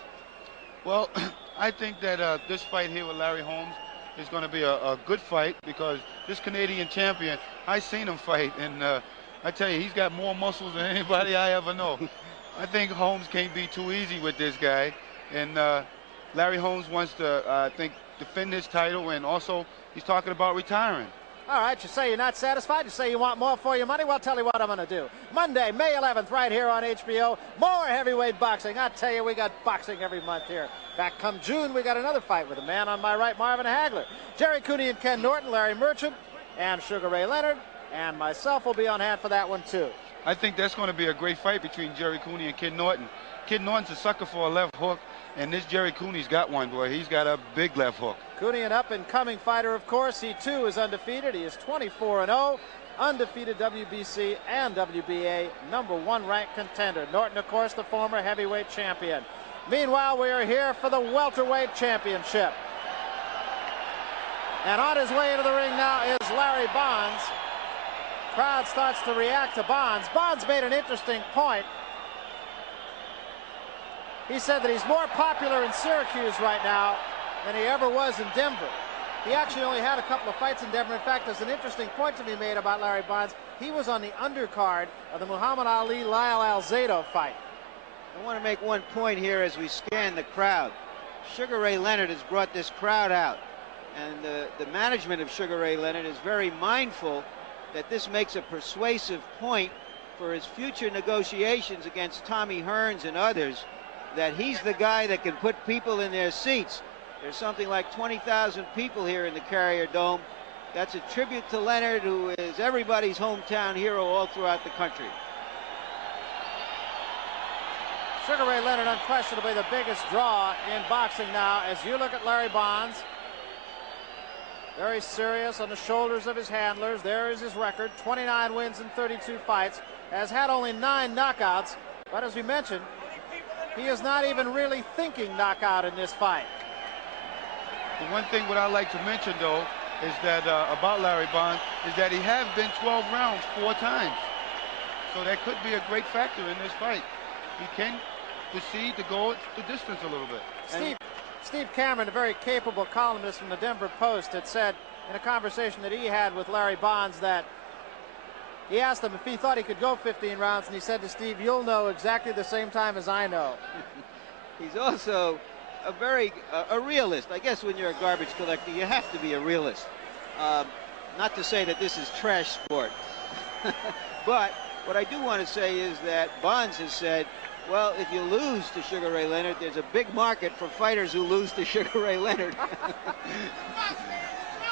Well, I think that this fight here with Larry Holmes is going to be a good fight, because this Canadian champion, I seen him fight, and I tell you, he's got more muscles than anybody I ever know. I think Holmes can't be too easy with this guy, and Larry Holmes wants to, I think, defend his title, and also he's talking about retiring. All right, you say you're not satisfied. You say you want more for your money. Well, I'll tell you what I'm going to do. Monday, May 11th, right here on HBO, more heavyweight boxing. I tell you, we got boxing every month here. In fact, come June, we got another fight with the man on my right, Marvin Hagler. Jerry Cooney and Ken Norton, Larry Merchant, and Sugar Ray Leonard, and myself will be on hand for that one, too. I think that's going to be a great fight between Jerry Cooney and Ken Norton. Ken Norton's a sucker for a left hook, and this Jerry Cooney's got one, boy. He's got a big left hook. Cooney, an up-and-coming fighter, of course. He, too, is undefeated. He is 24-0. undefeated WBC and WBA #1 ranked contender. Norton, of course, the former heavyweight champion. Meanwhile, we are here for the welterweight championship. And on his way into the ring now is Larry Bonds. Crowd starts to react to Bonds. Bonds made an interesting point. He said that he's more popular in Syracuse right now than he ever was in Denver. He actually only had a couple of fights in Denver. In fact, there's an interesting point to be made about Larry Bonds. He was on the undercard of the Muhammad Ali-Lyle Alzado fight. I want to make one point here as we scan the crowd. Sugar Ray Leonard has brought this crowd out, and the management of Sugar Ray Leonard is very mindful that this makes a persuasive point for his future negotiations against Tommy Hearns and others, that he's the guy that can put people in their seats. There's something like 20,000 people here in the Carrier Dome. That's a tribute to Leonard, who is everybody's hometown hero all throughout the country. Sugar Ray Leonard unquestionably the biggest draw in boxing now. As you look at Larry Bonds, very serious on the shoulders of his handlers. There is his record, 29 wins in 32 fights, has had only 9 knockouts, but as we mentioned, he is not even really thinking knockout in this fight. The one thing what I like to mention, though, is that about Larry Bonds, is that he has been 12 rounds 4 times. So that could be a great factor in this fight. He can proceed to go the distance a little bit. Steve Cameron, a very capable columnist from the Denver Post, had said in a conversation that he had with Larry Bonds that he asked him if he thought he could go 15 rounds, and he said to Steve, "You'll know exactly the same time as I know." He's also a realist. I guess when you're a garbage collector, you have to be a realist. Not to say that this is trash sport. But what I do want to say is that Bonds has said, well, if you lose to Sugar Ray Leonard, there's a big market for fighters who lose to Sugar Ray Leonard.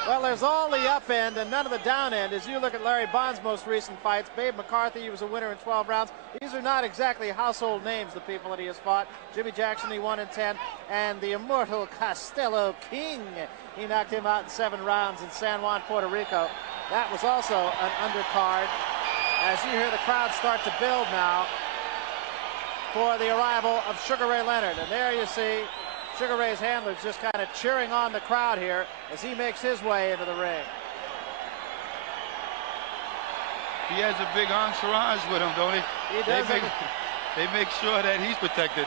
Well, there's all the up end and none of the down end. As you look at Larry Bonds' most recent fights, Babe McCarthy, he was a winner in 12 rounds. These are not exactly household names, the people that he has fought. Jimmy Jackson, he won in 10. And the immortal Costello King, he knocked him out in 7 rounds in San Juan, Puerto Rico. That was also an undercard. As you hear the crowd start to build now for the arrival of Sugar Ray Leonard. And there you see Sugar Ray's handlers just kind of cheering on the crowd here as he makes his way into the ring. He has a big entourage with him, don't he? He does. They make sure that he's protected.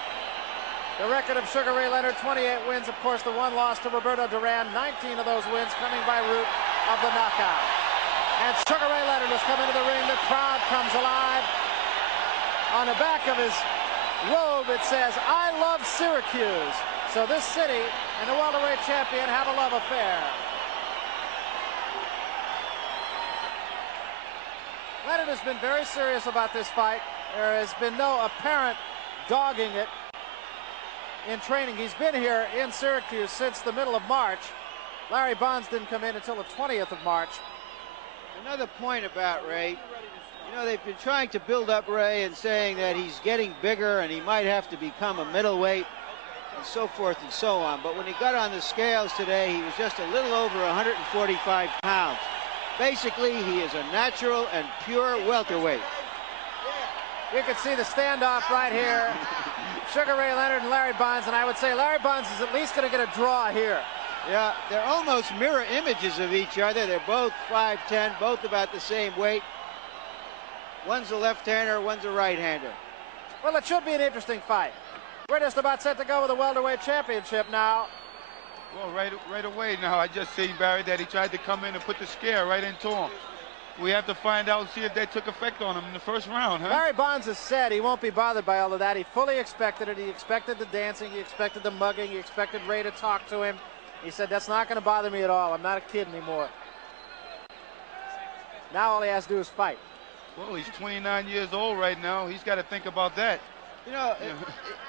The record of Sugar Ray Leonard, 28 wins. Of course, the 1 loss to Roberto Duran. 19 of those wins coming by route of the knockout. And Sugar Ray Leonard has come into the ring. The crowd comes alive. On the back of his robe, it says, "I love Syracuse." So this city and the welterweight champion have a love affair. Leonard has been very serious about this fight. There has been no apparent dogging it in training. He's been here in Syracuse since the middle of March. Larry Bonds didn't come in until the 20th of March. Another point about Ray, you know, they've been trying to build up Ray and saying that he's getting bigger and he might have to become a middleweight and so forth and so on. But when he got on the scales today, he was just a little over 145 pounds. Basically, he is a natural and pure welterweight. You can see the standoff right here. Sugar Ray Leonard and Larry Bonds, and I would say Larry Bonds is at least going to get a draw here. Yeah, they're almost mirror images of each other. They're both 5'10", both about the same weight. One's a left-hander, one's a right-hander. Well, it should be an interesting fight. We're just about set to go with the welterweight championship now. Well, right away now, I just see, Barry, that he tried to come in and put the scare right into him. We have to find out and see if that took effect on him in the first round, huh? Larry Bonds has said he won't be bothered by all of that. He fully expected it. He expected the dancing. He expected the mugging. He expected Ray to talk to him. He said, that's not going to bother me at all. I'm not a kid anymore. Now all he has to do is fight. Well, he's 29 years old right now. He's got to think about that. You know,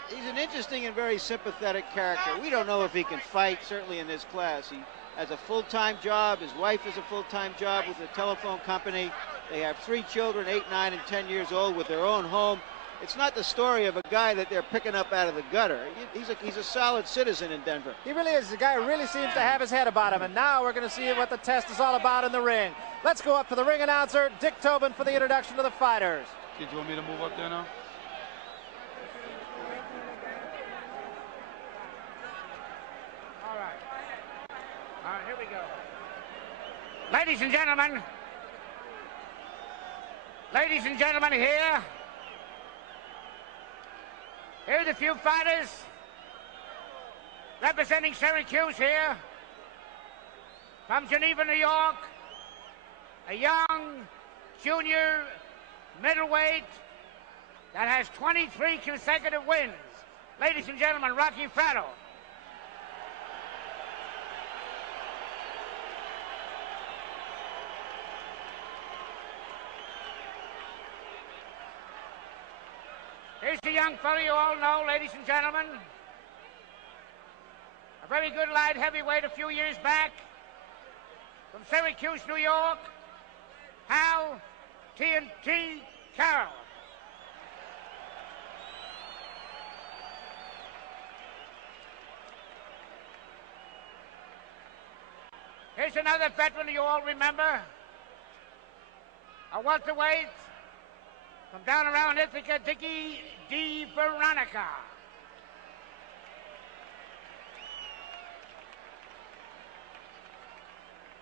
he's an interesting and very sympathetic character. We don't know if he can fight, certainly in this class. He has a full-time job. His wife has a full-time job with a telephone company. They have 3 children, 8, 9, and 10 years old, with their own home. it's not the story of a guy that they're picking up out of the gutter. He's a solid citizen in Denver. He really is. The guy really seems to have his head about him. And now we're going to see what the test is all about in the ring. Let's go up to the ring announcer, Dick Tobin, for the introduction to the fighters. Did you want me to move up there now? All right, here we go. Ladies and gentlemen, here's a few fighters representing Syracuse here. From Geneva, New York, a young junior middleweight that has 23 consecutive wins. Ladies and gentlemen, Rocky Fratto. Here's the young fellow you all know, ladies and gentlemen. A very good light heavyweight a few years back. From Syracuse, New York, Hal TNT Carroll. Here's another veteran you all remember. A welterweight from down around Ithaca, Dickie DeVeronica.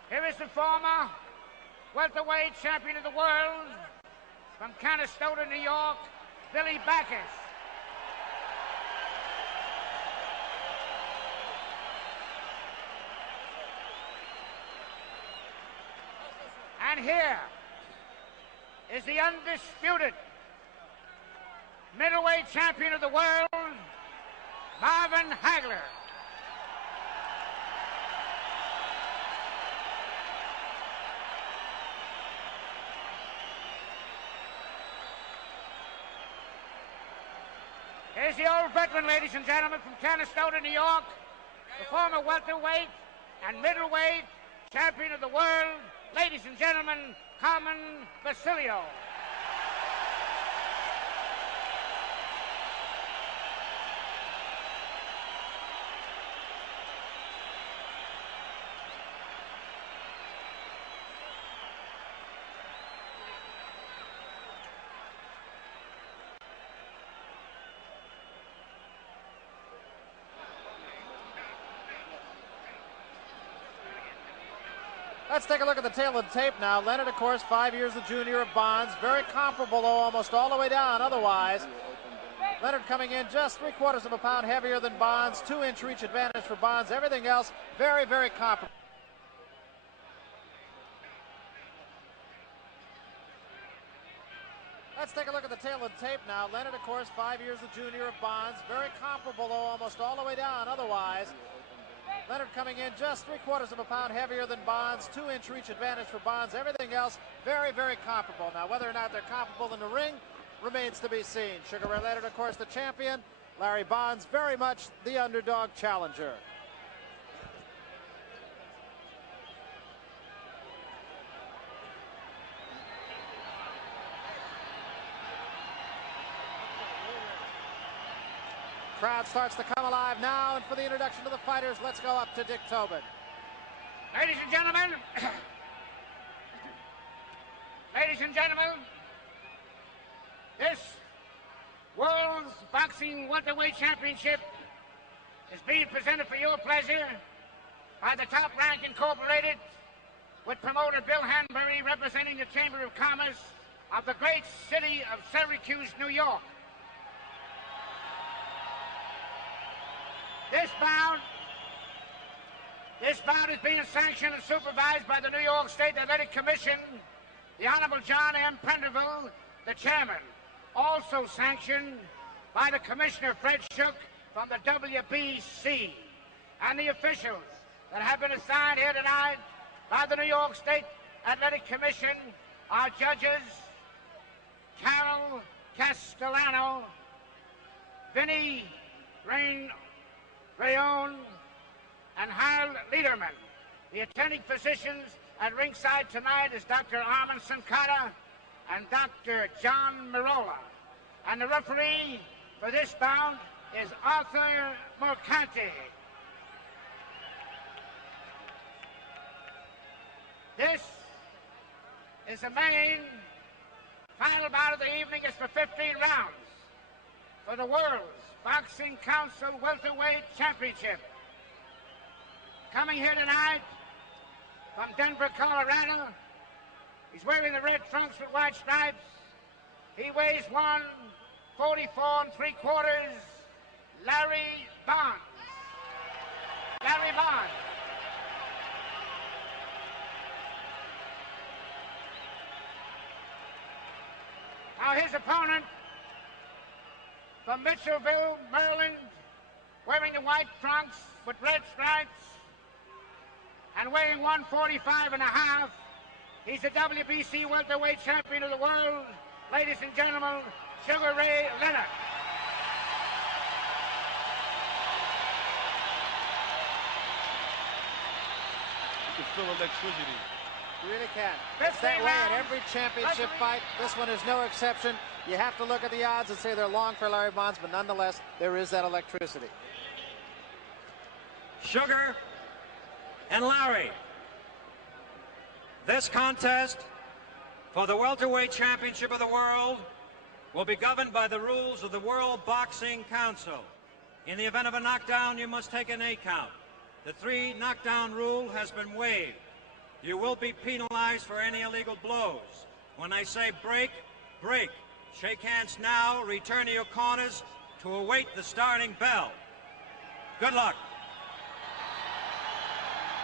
Here is the former welterweight champion of the world from Canastota, New York, Billy Backus. And here is the undisputed middleweight champion of the world, Marvin Hagler. Here's the old veteran, ladies and gentlemen, from Canastota, New York, the former welterweight and middleweight champion of the world, ladies and gentlemen, Carmen Basilio. Let's take a look at the tail of the tape now. Leonard, of course, 5 years the junior of Bonds. Very comparable, though, almost all the way down otherwise. Leonard coming in just 3/4 of a pound heavier than Bonds. 2-inch reach advantage for Bonds. Everything else very, very comparable. Let's take a look at the tail of the tape now. Leonard, of course, 5 years the junior of Bonds. Very comparable, though, almost all the way down otherwise. Leonard coming in just 3/4 of a pound heavier than Bonds. 2-inch reach advantage for Bonds. Everything else very, very comparable. Now, whether or not they're comparable in the ring remains to be seen. Sugar Ray Leonard, of course, the champion. Larry Bonds, very much the underdog challenger. Crowd starts to come alive now, and for the introduction to the fighters, let's go up to Dick Tobin. Ladies and gentlemen, this World's Boxing Welterweight Championship is being presented for your pleasure by the Top Rank Incorporated, with promoter Bill Hanbury representing the Chamber of Commerce of the great city of Syracuse, New York. This bout is being sanctioned and supervised by the New York State Athletic Commission, the Honorable John M. Prenderville, the chairman. Also sanctioned by the Commissioner Fred Shook from the WBC, and the officials that have been assigned here tonight by the New York State Athletic Commission are judges Carol Castellano, Vinny Rayon, and Harold Liederman. The attending physicians at ringside tonight is Dr. Armin Sankata and Dr. John Mirola. And the referee for this bout is Arthur Mercanti. This is the main final bout of the evening. It's for 15 rounds for the World's Boxing Council Welterweight Championship. Coming here tonight from Denver, Colorado. He's wearing the red trunks with white stripes. He weighs 144 3/4. Larry Bonds. Larry Bonds. Now his opponent from Mitchellville, Maryland, wearing the white trunks with red stripes and weighing 145.5. He's the WBC Welterweight Champion of the world. Ladies and gentlemen, Sugar Ray Leonard. You can feel electricity. You really can. It's that way in every championship fight. This one is no exception. You have to look at the odds and say they're long for Larry Bonds, but nonetheless, there is that electricity. Sugar and Larry. This contest for the Welterweight Championship of the World will be governed by the rules of the World Boxing Council. In the event of a knockdown, you must take an 8 count. The 3 knockdown rule has been waived. You will be penalized for any illegal blows. When I say break, break. Shake hands now, return to your corners to await the starting bell. Good luck.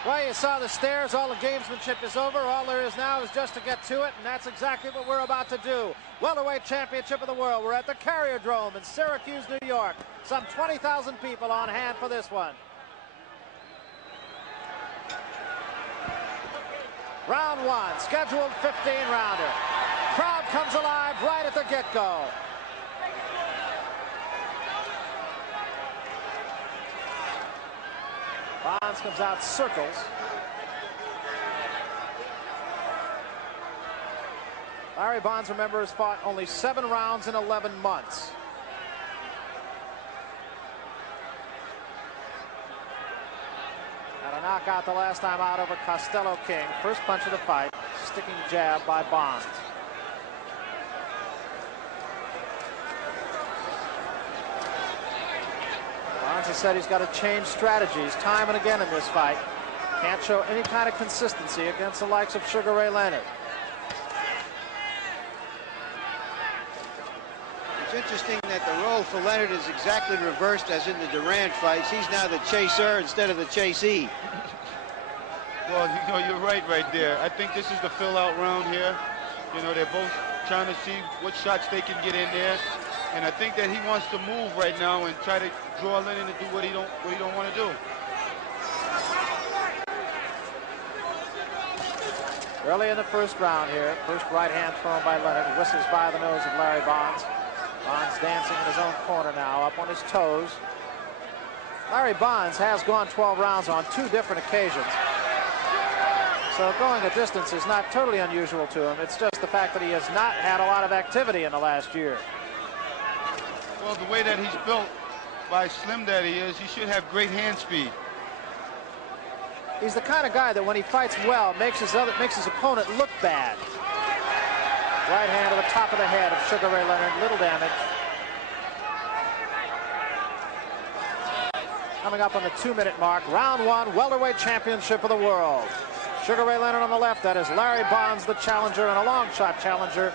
Well, you saw the stairs. All the gamesmanship is over. All there is now is just to get to it, and that's exactly what we're about to do. Welterweight Championship of the World. We're at the Carrier-Drome in Syracuse, New York. Some 20,000 people on hand for this one. Round 1, scheduled 15-rounder. Crowd comes alive right at the get-go. Bonds comes out circles. Larry Bonds, remember, has fought only 7 rounds in 11 months. Had a knockout the last time out over Costello King. First punch of the fight, sticking jab by Bonds. Bonds has said he's got to change strategies time and again in this fight. Can't show any kind of consistency against the likes of Sugar Ray Leonard. It's interesting that the role for Leonard is exactly reversed as in the Duran fights. He's now the chaser instead of the chasee. Well, you know, you're right there. I think this is the fill-out round here. You know, they're both trying to see what shots they can get in there. And I think that he wants to move right now and try to draw Leonard to do what he don't want to do. Early in the first round here, first right hand thrown by Leonard. Whistles by the nose of Larry Bonds. Bonds dancing in his own corner now, up on his toes. Larry Bonds has gone 12 rounds on 2 different occasions. So going a distance is not totally unusual to him. It's just the fact that he has not had a lot of activity in the last year. Well, the way that he's built, by slim that he is, he should have great hand speed. He's the kind of guy that when he fights well, makes his opponent look bad. Right hand to the top of the head of Sugar Ray Leonard, little damage. Coming up on the 2-minute mark, round 1, Welterweight Championship of the World. Sugar Ray Leonard on the left, that is Larry Bonds, the challenger, and a long shot challenger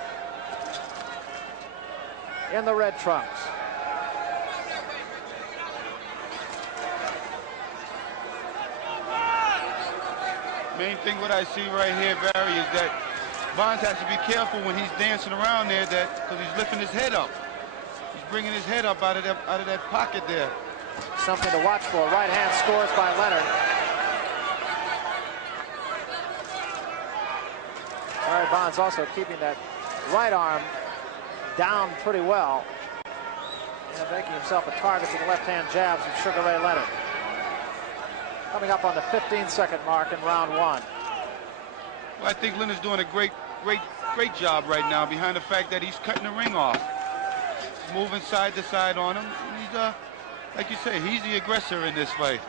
in the red trunks. Main thing what I see right here, Barry, is that Bonds has to be careful when he's dancing around there, because he's lifting his head up. He's bringing his head up out of that pocket there. Something to watch for. Right hand scores by Leonard. Larry Bonds also keeping that right arm down pretty well, and making himself a target to the left-hand jabs of Sugar Ray Leonard. Coming up on the 15-second mark in round 1. Well, I think Leonard's doing a great job right now behind the fact that he's cutting the ring off. moving side to side on him. He's, like you say, he's the aggressor in this fight.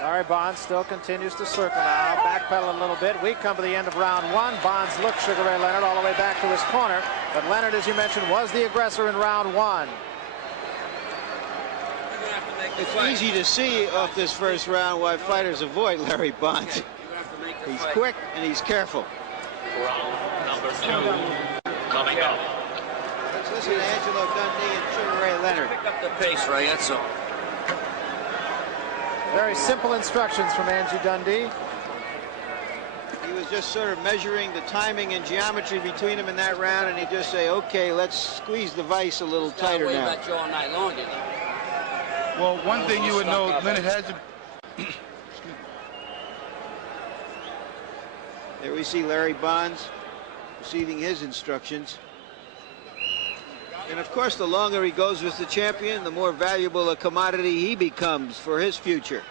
Larry Bonds still continues to circle now, backpedal a little bit. We come to the end of round one. Bonds looks Sugar Ray Leonard all the way back to his corner, but Leonard, as you mentioned, was the aggressor in round one. It's easy to see off this first round why fighters avoid Larry Bonds. He's quick and he's careful. Round number 2 coming up. Let's listen to Angelo Dundee and Sugar Ray Leonard. Pick up the pace, Ray, that's all. Very simple instructions from Angie Dundee. He was just sort of measuring the timing and geometry between them in that round, and he'd just say, okay, let's squeeze the vise a little tighter now. About you all night long, you know? Well, one thing you would know, Leonard has a... There we see Larry Bonds receiving his instructions. And of course, the longer he goes with the champion, the more valuable a commodity he becomes for his future.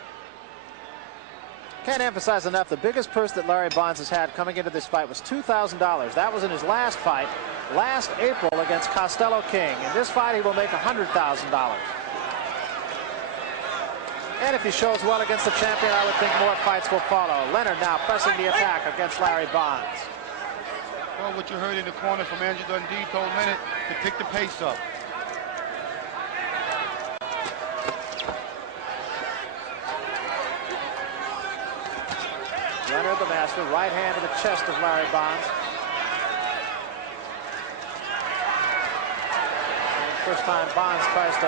Can't emphasize enough, the biggest purse that Larry Bonds has had coming into this fight was $2,000. That was in his last fight, last April against Costello King. In this fight, he will make $100,000. And if he shows well against the champion, I would think more fights will follow. Leonard now pressing the attack against Larry Bonds. Well, what you heard in the corner from Andrew Dundee told Leonard to pick the pace up. Leonard, the master, right hand to the chest of Larry Bonds. And first time Bonds tries to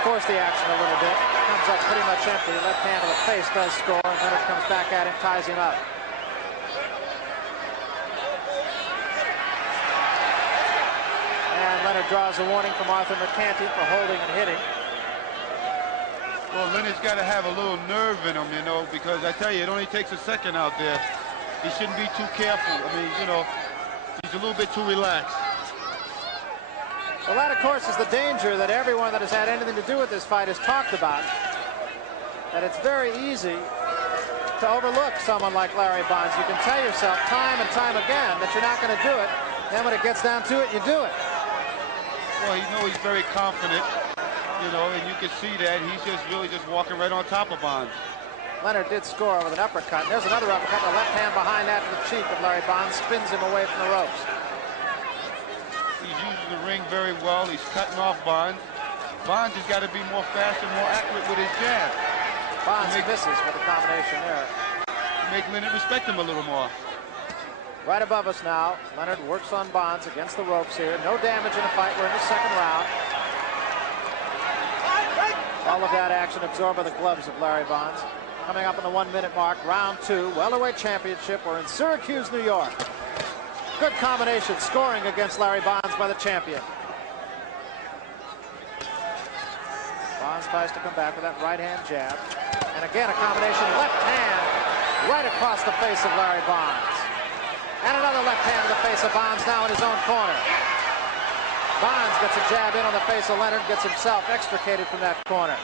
force the action a little bit. Comes up pretty much empty. Left hand to the face does score. And Leonard comes back at him, ties him up. And Leonard draws a warning from Arthur McCanty for holding and hitting. Well, Leonard's got to have a little nerve in him, you know, because I tell you, it only takes a second out there. He shouldn't be too careful. I mean, you know, he's a little bit too relaxed. Well, that, of course, is the danger that everyone that has had anything to do with this fight has talked about. That it's very easy to overlook someone like Larry Bonds. You can tell yourself time and time again that you're not going to do it. Then when it gets down to it, you do it. Well, you know he's very confident, you know, and you can see that he's just really just walking right on top of Bonds. Leonard did score with an uppercut. There's another uppercut, the left hand behind that to the cheek of Larry Bonds, spins him away from the ropes. He's using the ring very well. He's cutting off Bonds. Bonds has got to be more fast and more accurate with his jab. Bonds misses with a combination there. Make Leonard respect him a little more. Right above us now, Leonard works on Bonds against the ropes here. No damage in the fight. We're in the second round. All of that action absorbed by the gloves of Larry Bonds. Coming up on the 1 minute mark, round 2, welterweight championship. We're in Syracuse, New York. Good combination, scoring against Larry Bonds by the champion. Bonds tries to come back with that right hand jab. And again, a combination left hand right across the face of Larry Bonds. And another left hand to the face of Bonds now in his own corner. Bonds gets a jab in on the face of Leonard, gets himself extricated from that corner.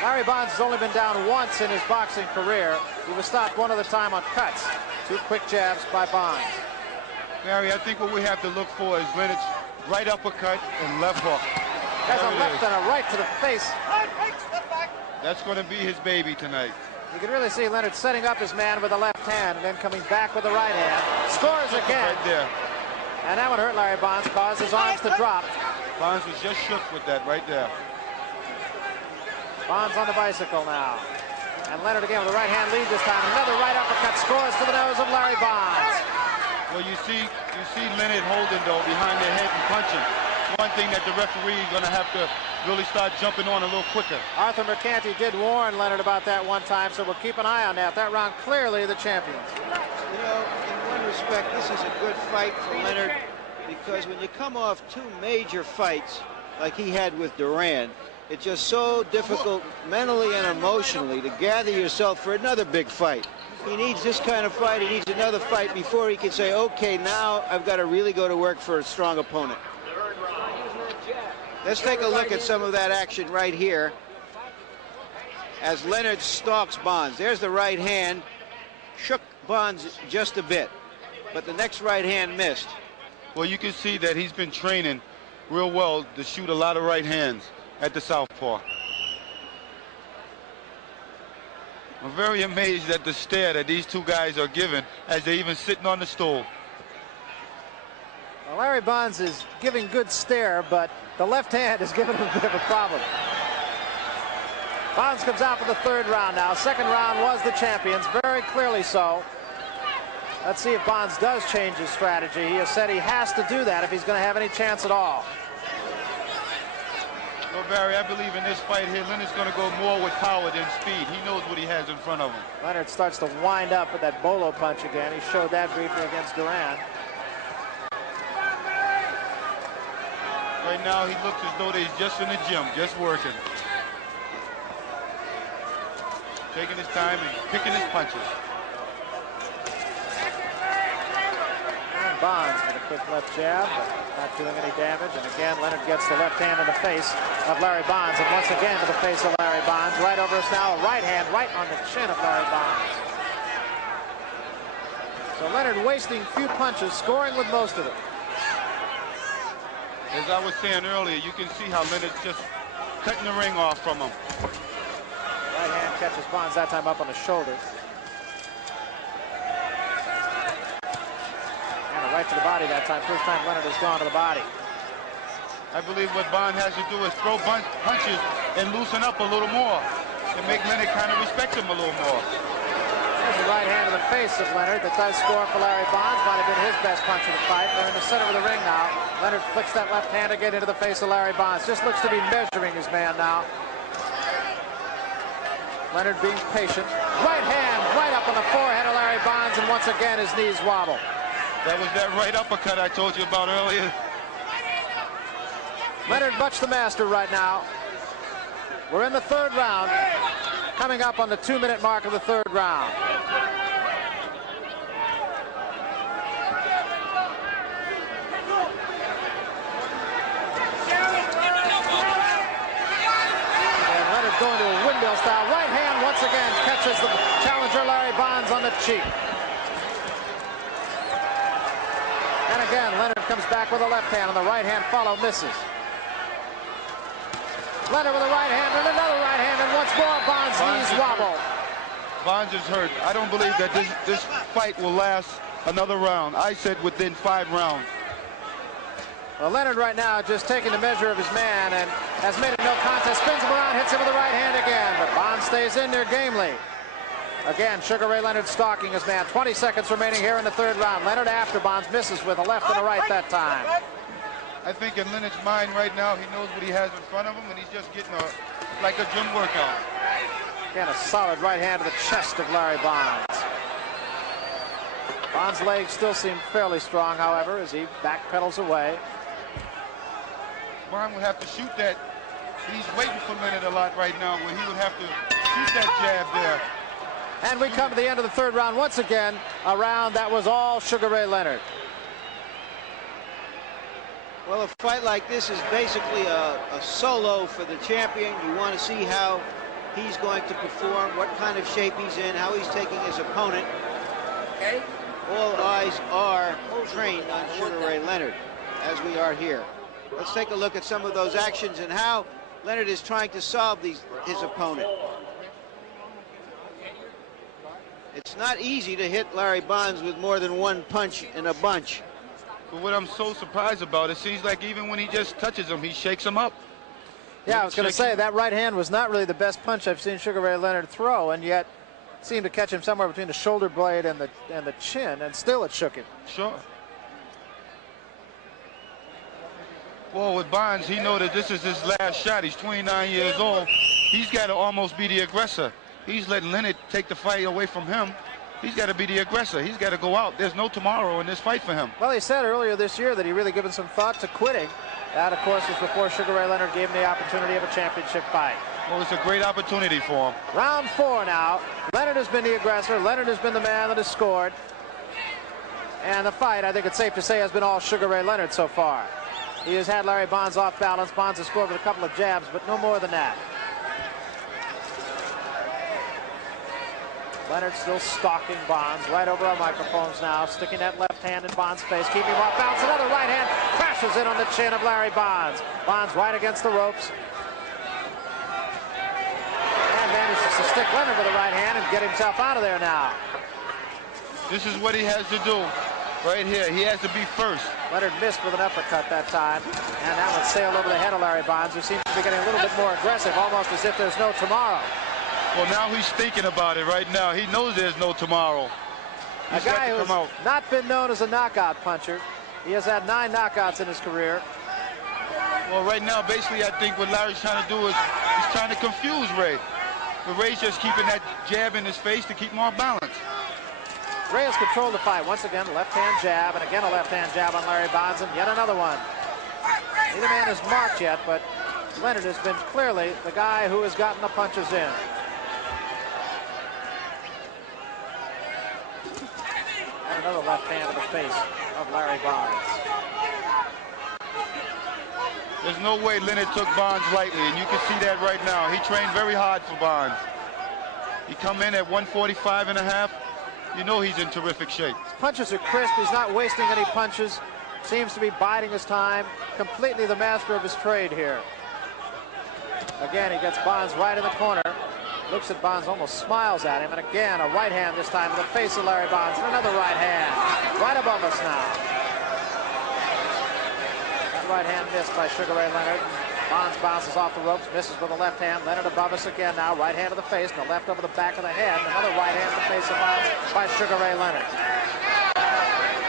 Larry Bonds has only been down once in his boxing career. He was stopped one other time on cuts. 2 quick jabs by Bonds. Barry, I think what we have to look for is Leonard's right uppercut and left hook. Has a left and a right to the face. That's going to be his baby tonight. You can really see Leonard setting up his man with the left hand and then coming back with the right hand. Scores again. Right there. And that one hurt Larry Bonds, caused his arms to drop. Bonds was just shook with that right there. Bonds on the bicycle now. And Leonard again with the right hand lead this time. Another right uppercut, scores to the nose of Larry Bonds. Well, you see Leonard holding, though, behind the head and punching. One thing that the referee is going to have to really start jumping on a little quicker. Arthur McCanty did warn Leonard about that one time, so we'll keep an eye on that. That round clearly the champions. You know, in one respect, this is a good fight for Leonard because when you come off 2 major fights like he had with Duran, it's just so difficult mentally and emotionally to gather yourself for another big fight. He needs this kind of fight. He needs another fight before he can say, okay, now I've got to really go to work for a strong opponent. Let's take a look at some of that action right here as Leonard stalks Bonds. There's the right hand, shook Bonds just a bit, but the next right hand missed. Well, you can see that he's been training real well to shoot a lot of right hands at the southpaw. I'm very amazed at the stare that these two guys are giving as they're even sitting on the stool. Well, Larry Bonds is giving good stare, but the left hand is giving him a bit of a problem. Bonds comes out for the third round now. Second round was the champions, very clearly so. Let's see if Bonds does change his strategy. He has said he has to do that if he's going to have any chance at all. Well, Barry, I believe in this fight here, Leonard's going to go more with power than speed. He knows what he has in front of him. Leonard starts to wind up with that bolo punch again. He showed that briefly against Duran. Right now, he looks as though he's just in the gym, just working. Taking his time and picking his punches. And Bonds with a quick left jab, but not doing any damage. And again, Leonard gets the left hand in the face of Larry Bonds. And once again to the face of Larry Bonds. Right over us now, a right hand right on the chin of Larry Bonds. So Leonard wasting few punches, scoring with most of them. As I was saying earlier, you can see how Leonard's just cutting the ring off from him. Right hand catches Bonds that time up on the shoulder. And a right to the body that time. First time Leonard has gone to the body. I believe what Bonds has to do is throw punches and loosen up a little more to make Leonard kind of respect him a little more. There's a right hand to the face of Leonard that does score for Larry Bonds. Might have been his best punch of the fight. They're in the center of the ring now. Leonard flicks that left hand again into the face of Larry Bonds. Just looks to be measuring his man now. Leonard being patient. Right hand right up on the forehead of Larry Bonds, and once again his knees wobble. That was that right uppercut I told you about earlier. Leonard much the master right now. We're in the third round, coming up on the 2-minute mark of the third round. Going to a windmill style. Right hand once again catches the challenger Larry Bonds on the cheek. And again, Leonard comes back with a left hand, and the right hand follow misses. Leonard with a right hand and another right hand, and once more Bonds' knees wobble. Bonds is hurt. I don't believe that this fight will last another round. I said within 5 rounds. Well, Leonard right now just taking the measure of his man and has made it no contest. Spins him around, hits him with the right hand again, but Bonds stays in there gamely. Again, Sugar Ray Leonard stalking his man. 20 seconds remaining here in the third round. Leonard after Bonds misses with a left and a right that time. I think in Leonard's mind right now, he knows what he has in front of him, and he's just getting like a gym workout. Again, a solid right hand to the chest of Larry Bonds. Bonds' legs still seem fairly strong, however, as he backpedals away. Bonds would have to shoot that. He's waiting for Leonard a lot right now, where he would have to shoot that jab there. And we come to the end of the third round once again. A round that was all Sugar Ray Leonard. Well, a fight like this is basically a solo for the champion. You want to see how he's going to perform, what kind of shape he's in, how he's taking his opponent. Okay. All eyes are trained on Sugar Ray Leonard, as we are here. Let's take a look at some of those actions and how Leonard is trying to solve his opponent. It's not easy to hit Larry Bonds with more than one punch in a bunch. But what I'm so surprised about, it seems like even when he just touches him, he shakes him up. Yeah, I was going to say, that right hand was not really the best punch I've seen Sugar Ray Leonard throw, and yet seemed to catch him somewhere between the shoulder blade and the chin, and still it shook him. Sure. Well, with Bonds, he knows that this is his last shot. He's 29 years old. He's got to almost be the aggressor. He's letting Leonard take the fight away from him. He's got to be the aggressor. He's got to go out. There's no tomorrow in this fight for him. Well, he said earlier this year that he really given some thought to quitting. That, of course, was before Sugar Ray Leonard gave him the opportunity of a championship fight. Well, it's a great opportunity for him. Round 4 now. Leonard has been the aggressor. Leonard has been the man that has scored. And the fight, I think it's safe to say, has been all Sugar Ray Leonard so far. He has had Larry Bonds off balance. Bonds has scored with a couple of jabs, but no more than that. Leonard still stalking Bonds right over our microphones now, sticking that left hand in Bonds' face, keeping him off balance. Another right hand crashes in on the chin of Larry Bonds. Bonds right against the ropes. And manages to stick Leonard with the right hand and get himself out of there now. This is what he has to do right here. He has to be first. Leonard missed with an uppercut that time, and that one sailed over the head of Larry Bonds, who seems to be getting a little bit more aggressive, almost as if there's no tomorrow. Well, now he's thinking about it right now. He knows there's no tomorrow. A guy who's not been known as a knockout puncher. He has had 9 knockouts in his career. Well, right now, basically, I think what Larry's trying to do is he's trying to confuse Ray. But Ray's just keeping that jab in his face to keep him off balance. Ray has controlled the fight. Once again, left-hand jab, and again a left-hand jab on Larry Bonds, and yet another one. Neither man has marked yet, but Leonard has been clearly the guy who has gotten the punches in. And another left hand to the face of Larry Bonds. There's no way Leonard took Bonds lightly, and you can see that right now. He trained very hard for Bonds. He come in at 145.5. You know he's in terrific shape. His punches are crisp. He's not wasting any punches. Seems to be biding his time. Completely the master of his trade here. Again, he gets Bonds right in the corner. Looks at Bonds, almost smiles at him. And again, a right hand this time to the face of Larry Bonds. And another right hand. Right above us now. That right hand missed by Sugar Ray Leonard. Bonds bounces off the ropes, misses with the left hand. Leonard above us again now. Right hand to the face, and the left over the back of the head. Another right hand to the face of Bonds by Sugar Ray Leonard.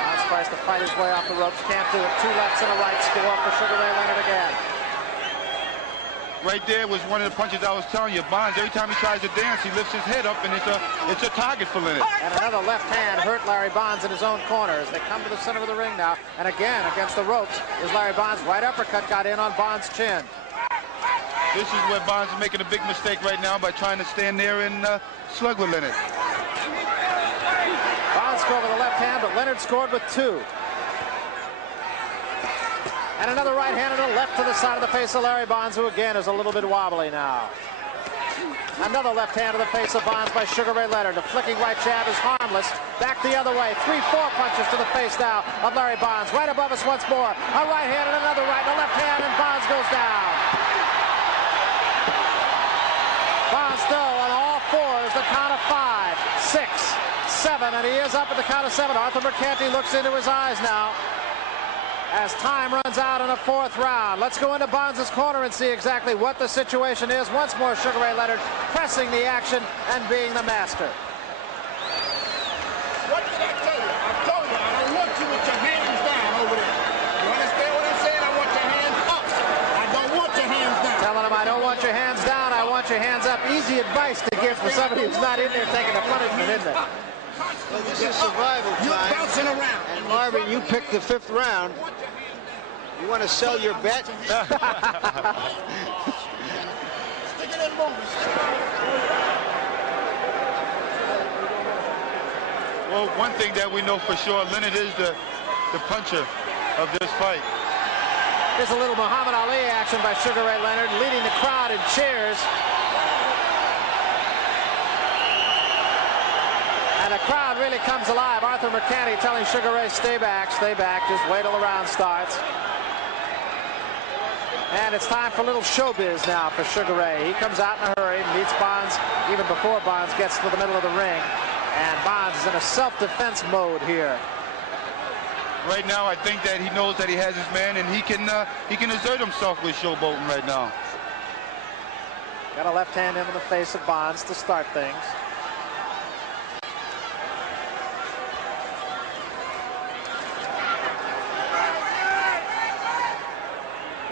Bonds tries to fight his way off the ropes. Can't do it. 2 lefts and a right score for Sugar Ray Leonard again. Right there was one of the punches I was telling you. Bonds, every time he tries to dance, he lifts his head up, and it's a target for Leonard. And another left hand hurt Larry Bonds in his own corner as they come to the center of the ring now. And again, against the ropes, is Larry Bonds. Right uppercut got in on Bonds' chin. This is where Bonds is making a big mistake right now by trying to stand there and slug with Leonard. Bonds scored with a left hand, but Leonard scored with 2. And another right hand and a left to the side of the face of Larry Bonds, who again is a little bit wobbly now. Another left hand to the face of Bonds by Sugar Ray Leonard. A flicking right jab is harmless. Back the other way. 3-4 punches to the face now of Larry Bonds. Right above us once more. A right hand and another right and a left hand, and Bonds goes down. Bonds still on all 4s. The count of 5, 6, 7, and he is up at the count of 7. Arthur Mercanti looks into his eyes now as time runs out in the 4th round. Let's go into Bonds' corner and see exactly what the situation is. Once more, Sugar Ray Leonard pressing the action and being the master. What did I tell you? I told you, I don't want you with your hands down over there. You understand what I'm saying? I want your hands up. I don't want your hands down. Telling him I don't want your hands down, I want your hands up. Easy advice to give for somebody who's not in there taking a punishment, isn't it? Well, this is survival time. You're bouncing around. And Marvin, you picked the 5th round. You want to sell your bet? Stick it in bonus. Well, one thing that we know for sure, Leonard is the puncher of this fight. Here's a little Muhammad Ali action by Sugar Ray Leonard, leading the crowd in cheers. And the crowd really comes alive. Arthur Mercanti telling Sugar Ray, stay back, just wait till the round starts. And it's time for a little showbiz now for Sugar Ray. He comes out in a hurry, meets Bonds even before Bonds gets to the middle of the ring. And Bonds is in a self-defense mode here. Right now, I think that he knows that he has his man, and he can exert himself with showboating right now. Got a left hand into the face of Bonds to start things.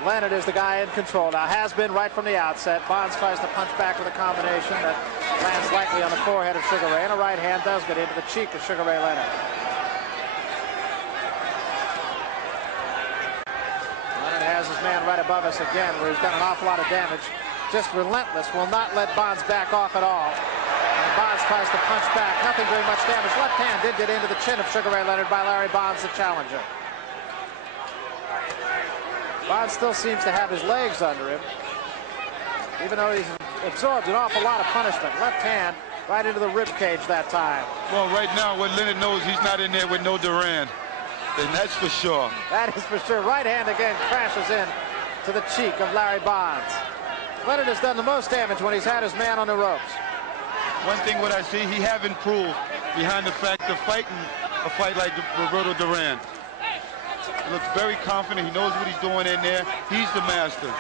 Leonard is the guy in control now, has been right from the outset. Bonds tries to punch back with a combination that lands lightly on the forehead of Sugar Ray, and a right hand does get into the cheek of Sugar Ray Leonard. Leonard has his man right above us again, where he's done an awful lot of damage. Just relentless, will not let Bonds back off at all. And Bonds tries to punch back, nothing doing much damage. Left hand did get into the chin of Sugar Ray Leonard by Larry Bonds, the challenger. Bonds still seems to have his legs under him, even though he's absorbed an awful lot of punishment. Left hand Right into the rib cage that time. Well, right now, what Leonard knows, he's not in there with no Duran. And that's for sure. That is for sure. Right hand again crashes in to the cheek of Larry Bonds. Leonard has done the most damage when he's had his man on the ropes. One thing what I see, he have improved behind the fact of fighting a fight like Roberto Duran. He looks very confident. He knows what he's doing in there. He's the master.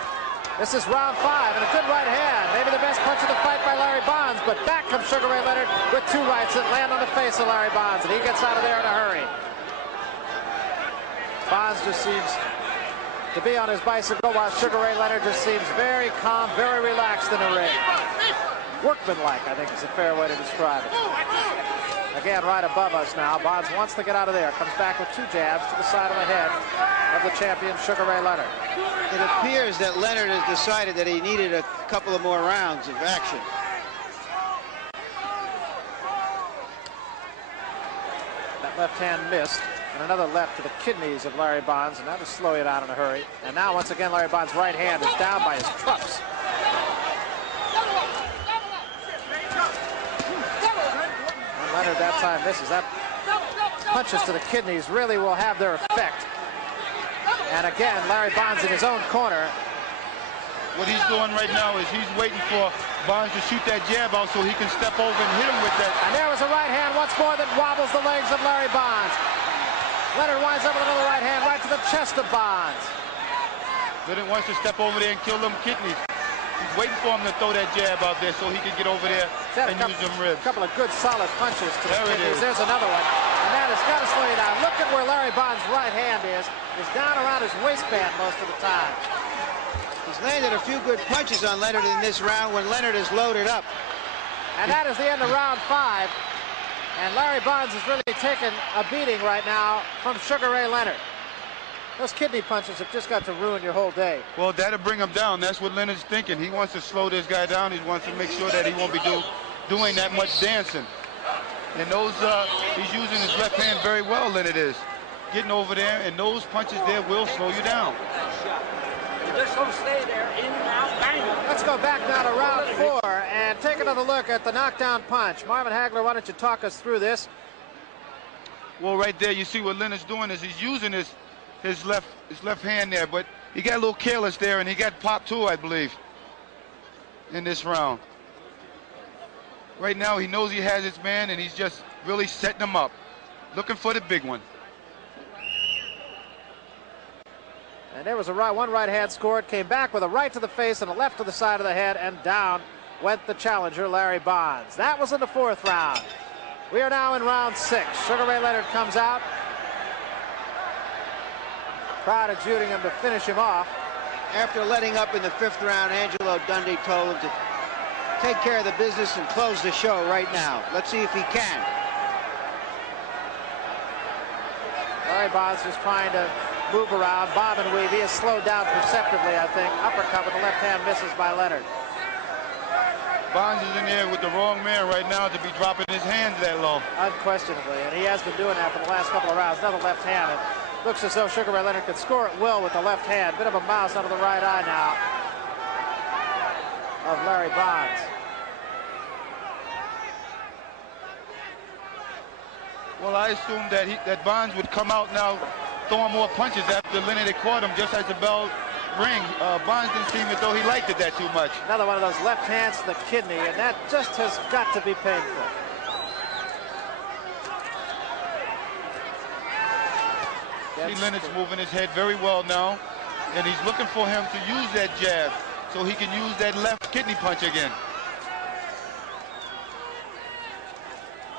This is round 5, and a good right hand. Maybe the best punch of the fight by Larry Bonds, but back comes Sugar Ray Leonard with 2 rights that land on the face of Larry Bonds, and he gets out of there in a hurry. Bonds just seems to be on his bicycle, while Sugar Ray Leonard just seems very calm, very relaxed in the ring. Workmanlike, I think is a fair way to describe it. Again, right above us now. Bonds wants to get out of there. Comes back with 2 jabs to the side of the head of the champion, Sugar Ray Leonard. It appears that Leonard has decided that he needed a couple of more rounds of action. That left hand missed, and another left to the kidneys of Larry Bonds, and that will slow it out in a hurry. And now, once again, Larry Bonds' right hand is down by his cuffs. And Leonard that time misses. That punches to the kidneys really will have their effect. And again, Larry Bonds in his own corner. What he's doing right now is he's waiting for Bonds to shoot that jab out so he can step over and hit him with that. And there was a right hand once more that wobbles the legs of Larry Bonds. Leonard winds up with another right hand right to the chest of Bonds. Leonard wants to step over there and kill them kidneys. He's waiting for him to throw that jab out there so he can get over there and use them ribs. A couple of good solid punches to the kidneys. Is. There's another one. And that has got to slow you down. Look at where Larry Bonds' right hand is. It's down around his waistband most of the time. He's landed a few good punches on Leonard in this round when Leonard is loaded up. And that is the end of round 5. And Larry Bonds has really taken a beating right now from Sugar Ray Leonard. Those kidney punches have just got to ruin your whole day. Well, that'll bring him down. That's what Leonard's thinking. He wants to slow this guy down. He wants to make sure that he won't be doing that much dancing. And those, he's using his left hand very well, Leonard is. Getting over there, and those punches there will slow you down. Just don't stay there, in and out, bang. Let's go back now to round 4 and take another look at the knockdown punch. Marvin Hagler, why don't you talk us through this? Well, right there, you see what Leonard's doing is he's using his left hand there, but he got a little careless there, and he got popped too, I believe, in this round. Right now, he knows he has his man, and he's just really setting him up, looking for the big one. And there was one right hand scored, came back with a right to the face and a left to the side of the head, and down went the challenger, Larry Bonds. That was in the 4th round. We are now in round 6. Sugar Ray Leonard comes out. Crowd adjudicating him to finish him off. After letting up in the 5th round, Angelo Dundee told him to take care of the business and close the show right now. Let's see if he can. Larry Bonds just trying to move around, bob and weave. He has slowed down perceptibly, I think. Uppercut with the left hand misses by Leonard. Bonds is in there with the wrong man right now to be dropping his hands that low. Unquestionably, and he has been doing that for the last couple of rounds. Another left hand. It looks as though Sugar Ray Leonard could score at will with the left hand. Bit of a mouse under the right eye now of Larry Bonds. Well, I assumed that Bonds would come out now throwing more punches after Leonard had caught him just as the bell rang. Bonds didn't seem as though he liked it that too much. Another one of those left hands to the kidney, and that just has got to be painful. See, Leonard's moving his head very well now, and he's looking for him to use that jab so he can use that left kidney punch again.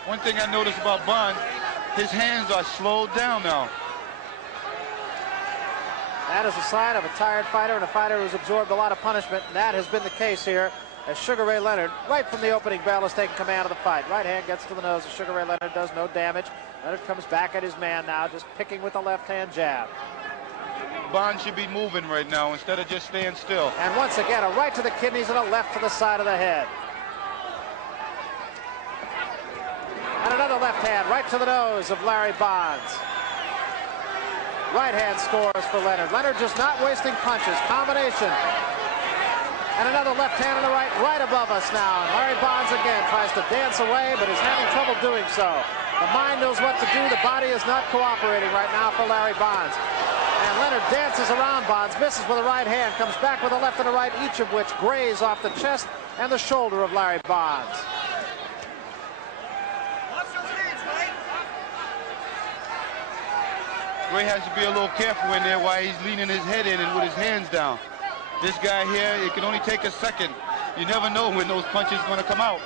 One thing I noticed about Bonds, his hands are slowed down now. That is a sign of a tired fighter and a fighter who's absorbed a lot of punishment, and that has been the case here as Sugar Ray Leonard, right from the opening bell, has taken command of the fight. Right hand gets to the nose of Sugar Ray Leonard, does no damage. Leonard comes back at his man now, just picking with the left-hand jab. Bonds should be moving right now instead of just staying still. And once again, a right to the kidneys and a left to the side of the head. And another left hand right to the nose of Larry Bonds. Right hand scores for Leonard. Leonard just not wasting punches. Combination And another left hand on the right, right above us now. And Larry Bonds again tries to dance away, but is having trouble doing so. The mind knows what to do. The body is not cooperating right now for Larry Bonds. And Leonard dances around Bonds, misses with a right hand, comes back with a left and a right, each of which graze off the chest and the shoulder of Larry Bonds. Ray has to be a little careful in there while he's leaning his head in and with his hands down. This guy here, it can only take a second. You never know when those punches are going to come out.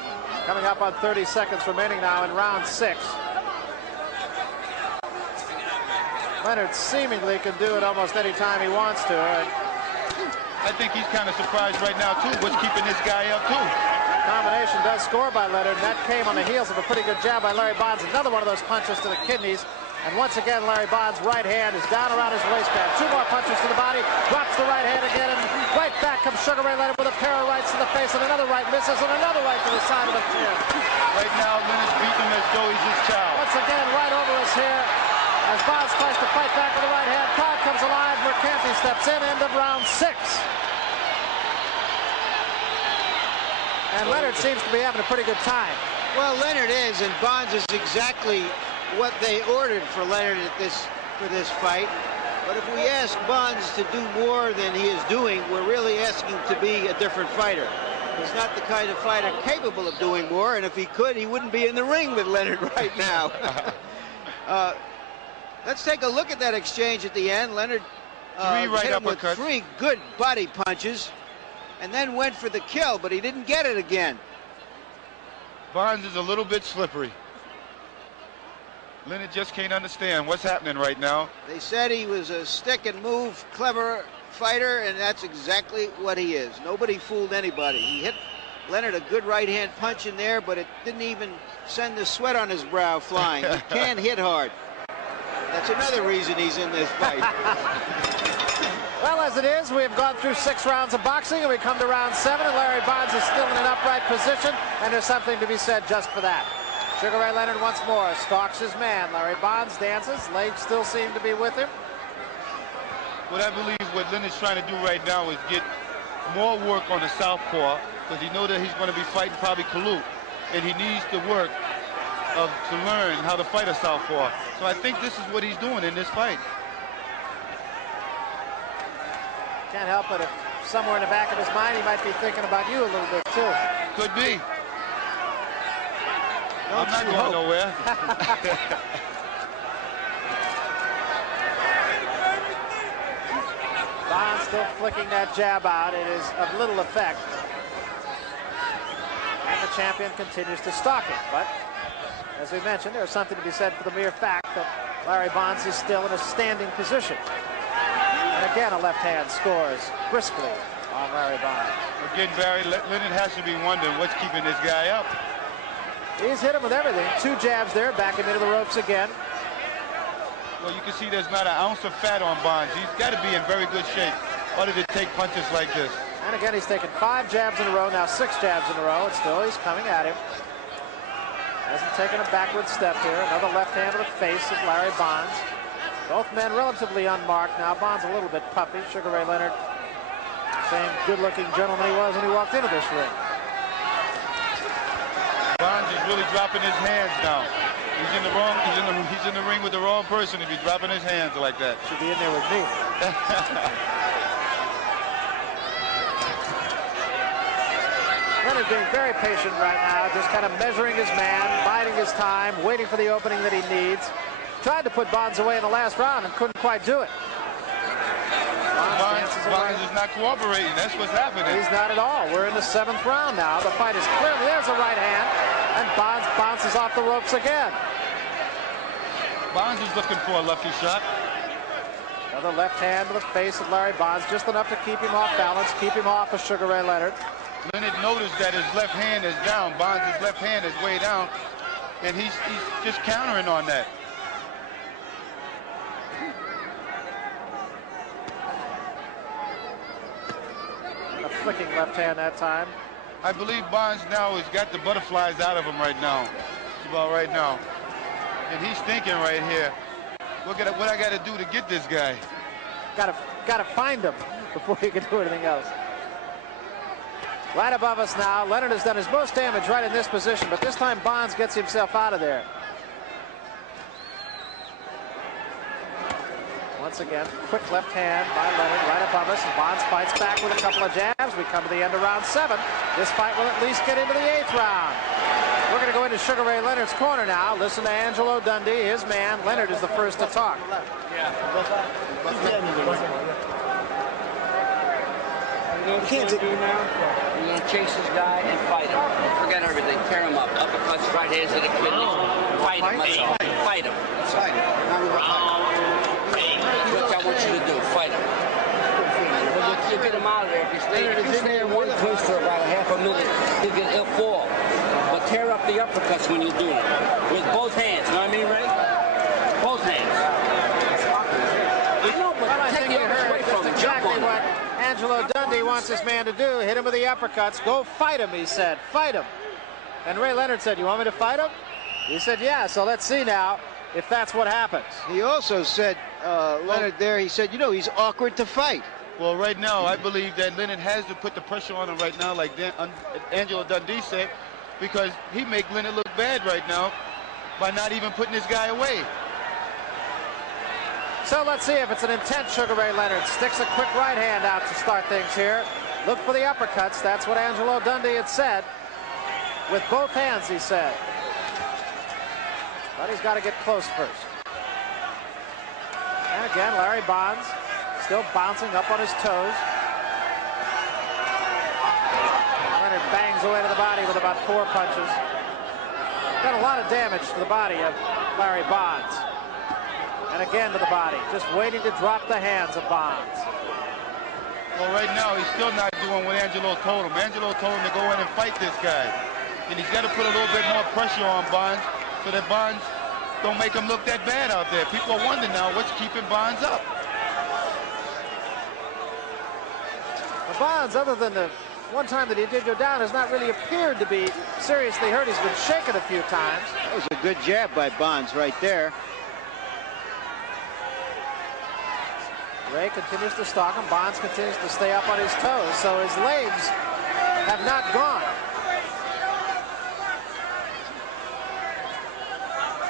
Coming up on 30 seconds remaining now in round 6. Leonard seemingly can do it almost any time he wants to. I think he's kind of surprised right now, too. What's keeping this guy up, too? Combination does score by Leonard, and that came on the heels of a pretty good jab by Larry Bonds. Another one of those punches to the kidneys. And once again, Larry Bonds' right hand is down around his waistband. 2 more punches to the body, drops the right hand again, and right back comes Sugar Ray Leonard with a pair of rights to the face, and another right misses, and another right to the side of the chin. Right now, Leonard's beating him as though he's his child. Once again, right over us here, as Bonds tries to fight back with the right hand. Todd comes alive, Mercanti steps in, end of round 6. And Leonard seems to be having a pretty good time. Well, Leonard is, and Bonds is exactly what they ordered for Leonard for this fight. But if we ask Bonds to do more than he is doing, we're really asking to be a different fighter. He's not the kind of fighter capable of doing more, and if he could, he wouldn't be in the ring with Leonard right now. Let's take a look at that exchange at the end. Leonard hit him with 3 good body punches, and then went for the kill, but he didn't get it again. Bonds is a little bit slippery. Leonard just can't understand what's happening right now. They said he was a stick and move, clever fighter, and that's exactly what he is. Nobody fooled anybody. He hit Leonard a good right hand punch in there, but it didn't even send the sweat on his brow flying. He can hit hard. That's another reason he's in this fight. Well, as it is, we have gone through 6 rounds of boxing, and we come to round 7, and Larry Bonds is still in an upright position, and there's something to be said just for that. Sugar Ray Leonard once more stalks his man. Larry Bonds dances. Legs still seem to be with him. What I believe what Leonard's trying to do right now is get more work on the southpaw, because he knows that he's going to be fighting probably Kalu, and he needs to work to learn how to fight a southpaw. So I think this is what he's doing in this fight. Can't help it if somewhere in the back of his mind he might be thinking about you a little bit too. Could be. I'm not going nowhere. Bonds still flicking that jab out. It is of little effect. And the champion continues to stalk him. But as we mentioned, there's something to be said for the mere fact that Larry Bonds is still in a standing position. And again, a left hand scores briskly on Larry Bonds. Again, Barry, Leonard has to be wondering what's keeping this guy up. He's hit him with everything. 2 jabs there, back him into the ropes again. Well, you can see there's not an ounce of fat on Bonds. He's got to be in very good shape in order to take punches like this. And again, he's taken 5 jabs in a row, now 6 jabs in a row, and still he's coming at him. Hasn't taken a backward step here. Another left hand to the face of Larry Bonds. Both men relatively unmarked now. Bonds a little bit puffy. Sugar Ray Leonard, same good-looking gentleman he was when he walked into this ring. Bonds is really dropping his hands now. He's in the ring with the wrong person if he's dropping his hands like that. Should be in there with me. Leonard being very patient right now, just kind of measuring his man, biding his time, waiting for the opening that he needs. Tried to put Bonds away in the last round and couldn't quite do it. Bonds is not cooperating. That's what's happening. He's not at all. We're in the 7th round now. The fight is clearly, there's a right hand, and Bonds bounces off the ropes again. Bonds is looking for a lefty shot. Another left hand to the face of Larry Bonds, just enough to keep him off balance, keep him off of Sugar Ray Leonard. Leonard noticed that his left hand is down. Bonds' left hand is way down, and he's just countering on that. A flicking left hand that time. I believe Bonds now has got the butterflies out of him right now. About right now. And he's thinking right here, what I got to do to get this guy. Got to find him before you can do anything else. Right above us now. Leonard has done his most damage right in this position, but this time Bonds gets himself out of there. Once again, quick left hand by Leonard right above us, and Bonds fights back with a couple of jabs. We come to the end of round 7. This fight will at least get into the 8th round. We're going to go into Sugar Ray Leonard's corner now. Listen to Angelo Dundee, his man. Leonard is the first to talk. You know what you're going to do now? You're going to chase this guy and fight him. Forget everything. Tear him up. Uppercuts, right hands to the kidneys. Fight him. That's all. Fight him. Fight him. That's what I want you to do. Fight him. You'll get him out of there. If you stay in one place for about a half a minute, he'll fall. But tear up the uppercuts when you're doing it. With both hands. You know what I mean, Ray? Both hands. I think you heard just exactly what Angelo Dundee wants this man to do. Hit him with the uppercuts. Go fight him, he said. Fight him. And Ray Leonard said, you want me to fight him? He said, yeah. So let's see now if that's what happens. He also said, Leonard there, he said, you know, he's awkward to fight. Well, right now, I believe that Leonard has to put the pressure on him right now, like Angelo Dundee said, because he make Leonard look bad right now by not even putting this guy away. So let's see if it's an intense Sugar Ray Leonard. Sticks a quick right hand out to start things here. Look for the uppercuts. That's what Angelo Dundee had said. With both hands, he said. But he's got to get close first. And again, Larry Bonds still bouncing up on his toes. Leonard bangs away to the body with about 4 punches. Got a lot of damage to the body of Larry Bonds. And again to the body, just waiting to drop the hands of Bonds. Well, right now, he's still not doing what Angelo told him. Angelo told him to go in and fight this guy. And he's got to put a little bit more pressure on Bonds so that Bonds don't make him look that bad out there. People are wondering now what's keeping Bonds up. Well, Bonds, other than the one time that he did go down, has not really appeared to be seriously hurt. He's been shaken a few times. That was a good jab by Bonds right there. Ray continues to stalk him. Bonds continues to stay up on his toes, so his legs have not gone.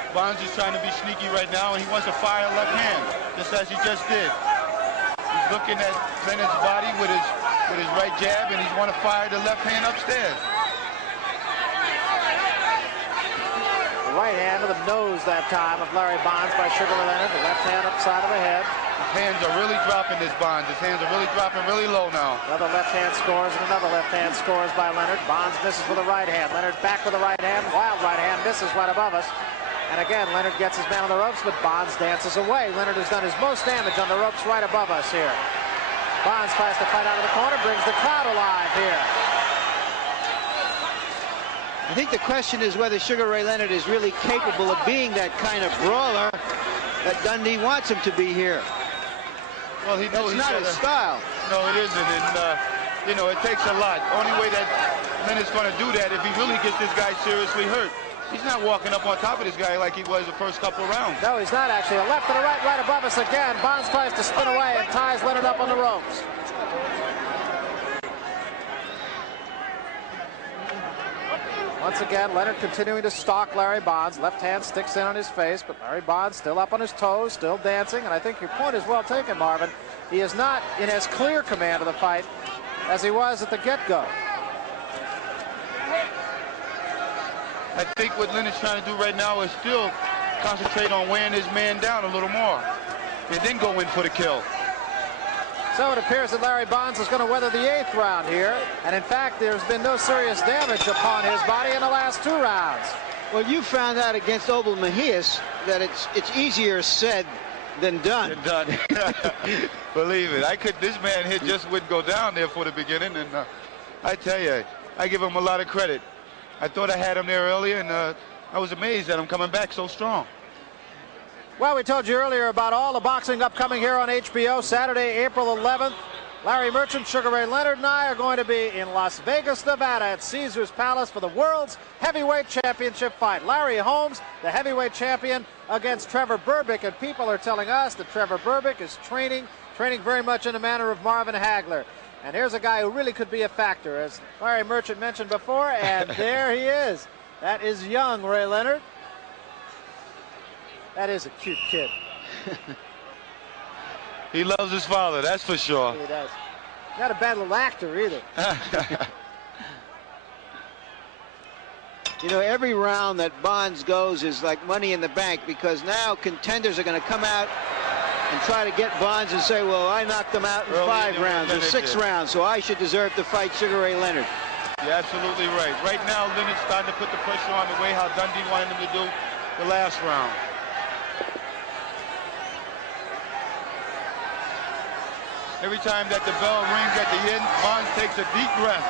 Bonds is trying to be sneaky right now, and he wants to fire left hand, just as he just did. He's looking at Leonard's body with his right jab, and he's want to fire the left hand upstairs. The right hand to the nose that time of Larry Bonds by Sugar Ray Leonard. The left hand upside of the head. His hands are really dropping, this Bonds. His hands are really dropping really low now. Another left hand scores, and another left hand scores by Leonard. Bonds misses with the right hand. Leonard back with the right hand. Wild right hand misses right above us. And again, Leonard gets his man on the ropes, but Bonds dances away. Leonard has done his most damage on the ropes right above us here. Bonds tries to fight out of the corner, brings the crowd alive here. I think the question is whether Sugar Ray Leonard is really capable of being that kind of brawler that Dundee wants him to be here. Well, he knows that's not his style. No, it isn't, and you know, it takes a lot. Only way that Leonard's going to do that if he really gets this guy seriously hurt. He's not walking up on top of this guy like he was the first couple of rounds. No, he's not actually. A left and a right, right above us again. Bonds tries to spin away and ties Leonard up on the ropes. Once again, Leonard continuing to stalk Larry Bonds. Left hand sticks in on his face, but Larry Bonds still up on his toes, still dancing. And I think your point is well taken, Marvin. He is not in as clear command of the fight as he was at the get-go. I think what Leonard's trying to do right now is still concentrate on wearing his man down a little more and then go in for the kill. So it appears that Larry Bonds is going to weather the 8th round here. And in fact, there's been no serious damage upon his body in the last 2 rounds. Well, you found out against Obel Mejias that it's easier said than done. Believe it. This man here just wouldn't go down there for the beginning. And I tell you, I give him a lot of credit. I thought I had him there earlier, and I was amazed at him coming back so strong. Well, we told you earlier about all the boxing upcoming here on HBO. Saturday, April 11th. Larry Merchant, Sugar Ray Leonard, and I are going to be in Las Vegas, Nevada at Caesars Palace for the World's Heavyweight Championship fight. Larry Holmes, the heavyweight champion, against Trevor Berbick. And people are telling us that Trevor Berbick is training very much in the manner of Marvin Hagler. And here's a guy who really could be a factor, as Larry Merchant mentioned before, and there he is. That is young Ray Leonard. That is a cute kid. He loves his father, that's for sure. He does. Not a bad little actor either. You know, every round that Bonds goes is like money in the bank, because now contenders are going to come out and try to get Bonds and say, well, I knocked them out in 5 rounds or 6 rounds, so I should deserve to fight Sugar Ray Leonard. You're absolutely right. Right now, Leonard's starting to put the pressure on the way how Dundee wanted him to do the last round. Every time that the bell rings at the end, Bonds takes a deep breath.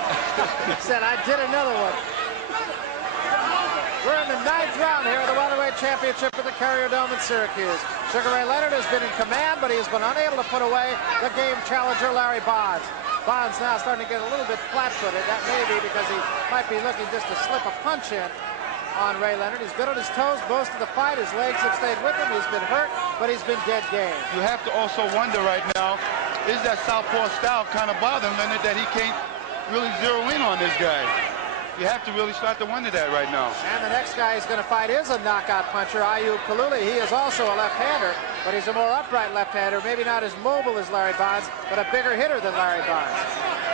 He said, I did another one. We're in the 9th round here of the Welterweight Championship at the Carrier Dome in Syracuse. Sugar Ray Leonard has been in command, but he has been unable to put away the game challenger, Larry Bonds. Bonds now starting to get a little bit flat-footed. That may be because he might be looking just to slip a punch in on Ray Leonard. He's good on his toes most of the fight. His legs have stayed with him. He's been hurt, but he's been dead game. You have to also wonder right now, is that southpaw style kind of bothering Leonard that he can't really zero in on this guy? You have to really start to wonder that right now. And the next guy he's going to fight is a knockout puncher, Ayub Kaluli. He is also a left-hander, but he's a more upright left-hander, maybe not as mobile as Larry Bonds, but a bigger hitter than Larry Bonds.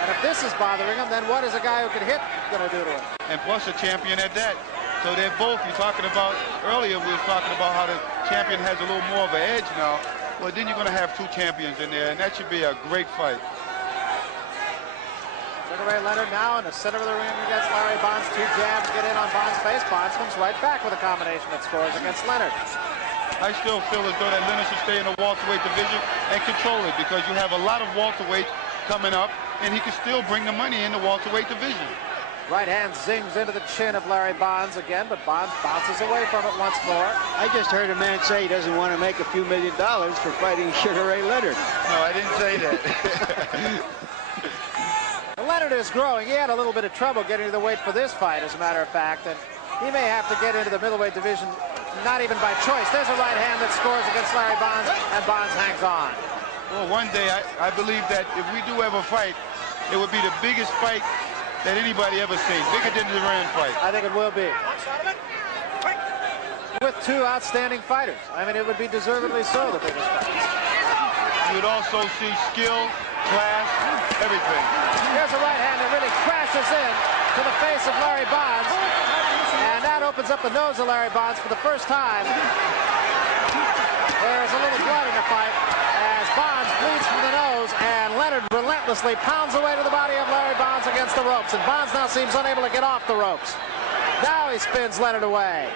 And if this is bothering him, then what is a guy who can hit going to do to him? And plus a champion at that. So they're both, you're talking about, earlier we were talking about how the champion has a little more of an edge now. Well, then you're going to have 2 champions in there, and that should be a great fight. Sugar Ray Leonard now in the center of the ring against Larry Bonds. 2 jabs get in on Bonds' face. Bonds comes right back with a combination that scores against Leonard. I still feel as though that Leonard should stay in the welterweight division and control it, because you have a lot of welterweights coming up, and he can still bring the money in the welterweight division. Right hand zings into the chin of Larry Bonds again, but Bonds bounces away from it once more. I just heard a man say he doesn't want to make a few $1 million for fighting Sugar Ray Leonard. No, I didn't say that. Leonard is growing. He had a little bit of trouble getting to the weight for this fight, as a matter of fact, and he may have to get into the middleweight division, not even by choice. There's a right hand that scores against Larry Bonds, and Bonds hangs on. Well, one day, I believe that if we do ever fight, it would be the biggest fight that anybody ever seen, bigger than the Duran fight. I think it will be. With 2 outstanding fighters. I mean, it would be deservedly so the biggest fight. You would also see skill, class, everything. Here's a right hand that really crashes in to the face of Larry Bonds, and that opens up the nose of Larry Bonds for the first time. There's a little blood in the fight as Bonds bleeds from the nose, and Leonard relentlessly pounds away to the body of Larry Bonds against the ropes, and Bonds now seems unable to get off the ropes. Now he spins Leonard away.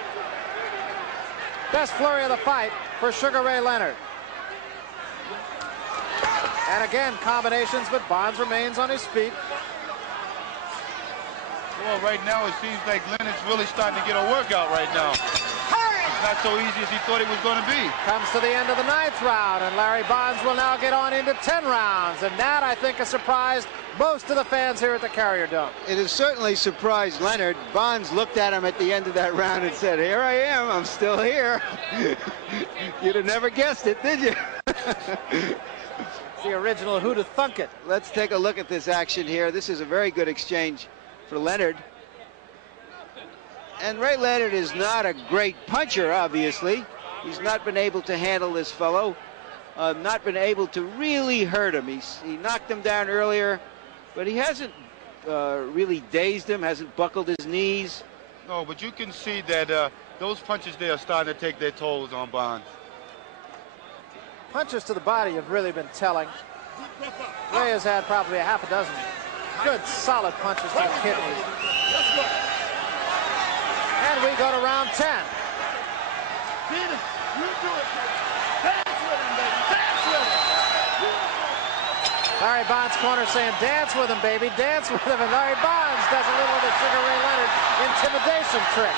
Best flurry of the fight for Sugar Ray Leonard. And again, combinations, but Bonds remains on his feet. Well, right now it seems like Leonard's really starting to get a workout right now. It's not so easy as he thought it was going to be. Comes to the end of the 9th round, and Larry Bonds will now get on into 10 rounds. And that, I think, has surprised most of the fans here at the Carrier Dome. It has certainly surprised Leonard. Bonds looked at him at the end of that round and said, here I am, I'm still here. You'd have never guessed it, did you? The original Who'da Thunk It. Let's take a look at this action here. This is a very good exchange for Leonard. And Ray Leonard is not a great puncher, obviously. He's not been able to handle this fellow, not been able to really hurt him. He knocked him down earlier, but he hasn't really dazed him, hasn't buckled his knees. No, but you can see that those punches there are starting to take their tolls on Bonds. Punches to the body have really been telling. Ray has had probably a half a dozen good, solid punches to the kidneys. And we go to round 10. Larry Bonds' corner saying, dance with him, baby, dance with him. And Larry Bonds does a little of the Sugar Ray Leonard intimidation trick.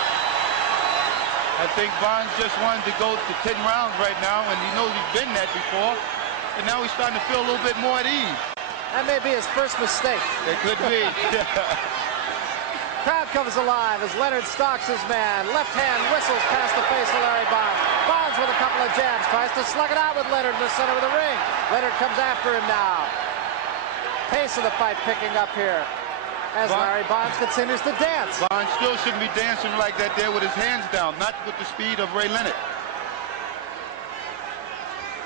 I think Bonds just wanted to go to 10 rounds right now, and he knows he's been that before. And now he's starting to feel a little bit more at ease. That may be his first mistake. It could be. Crowd comes alive as Leonard stalks his man. Left hand whistles past the face of Larry Bonds. Bonds with a couple of jabs, tries to slug it out with Leonard in the center of the ring. Leonard comes after him now. pace of the fight picking up here as Larry Bonds continues to dance. Bonds still shouldn't be dancing like that there with his hands down, not with the speed of Ray Leonard.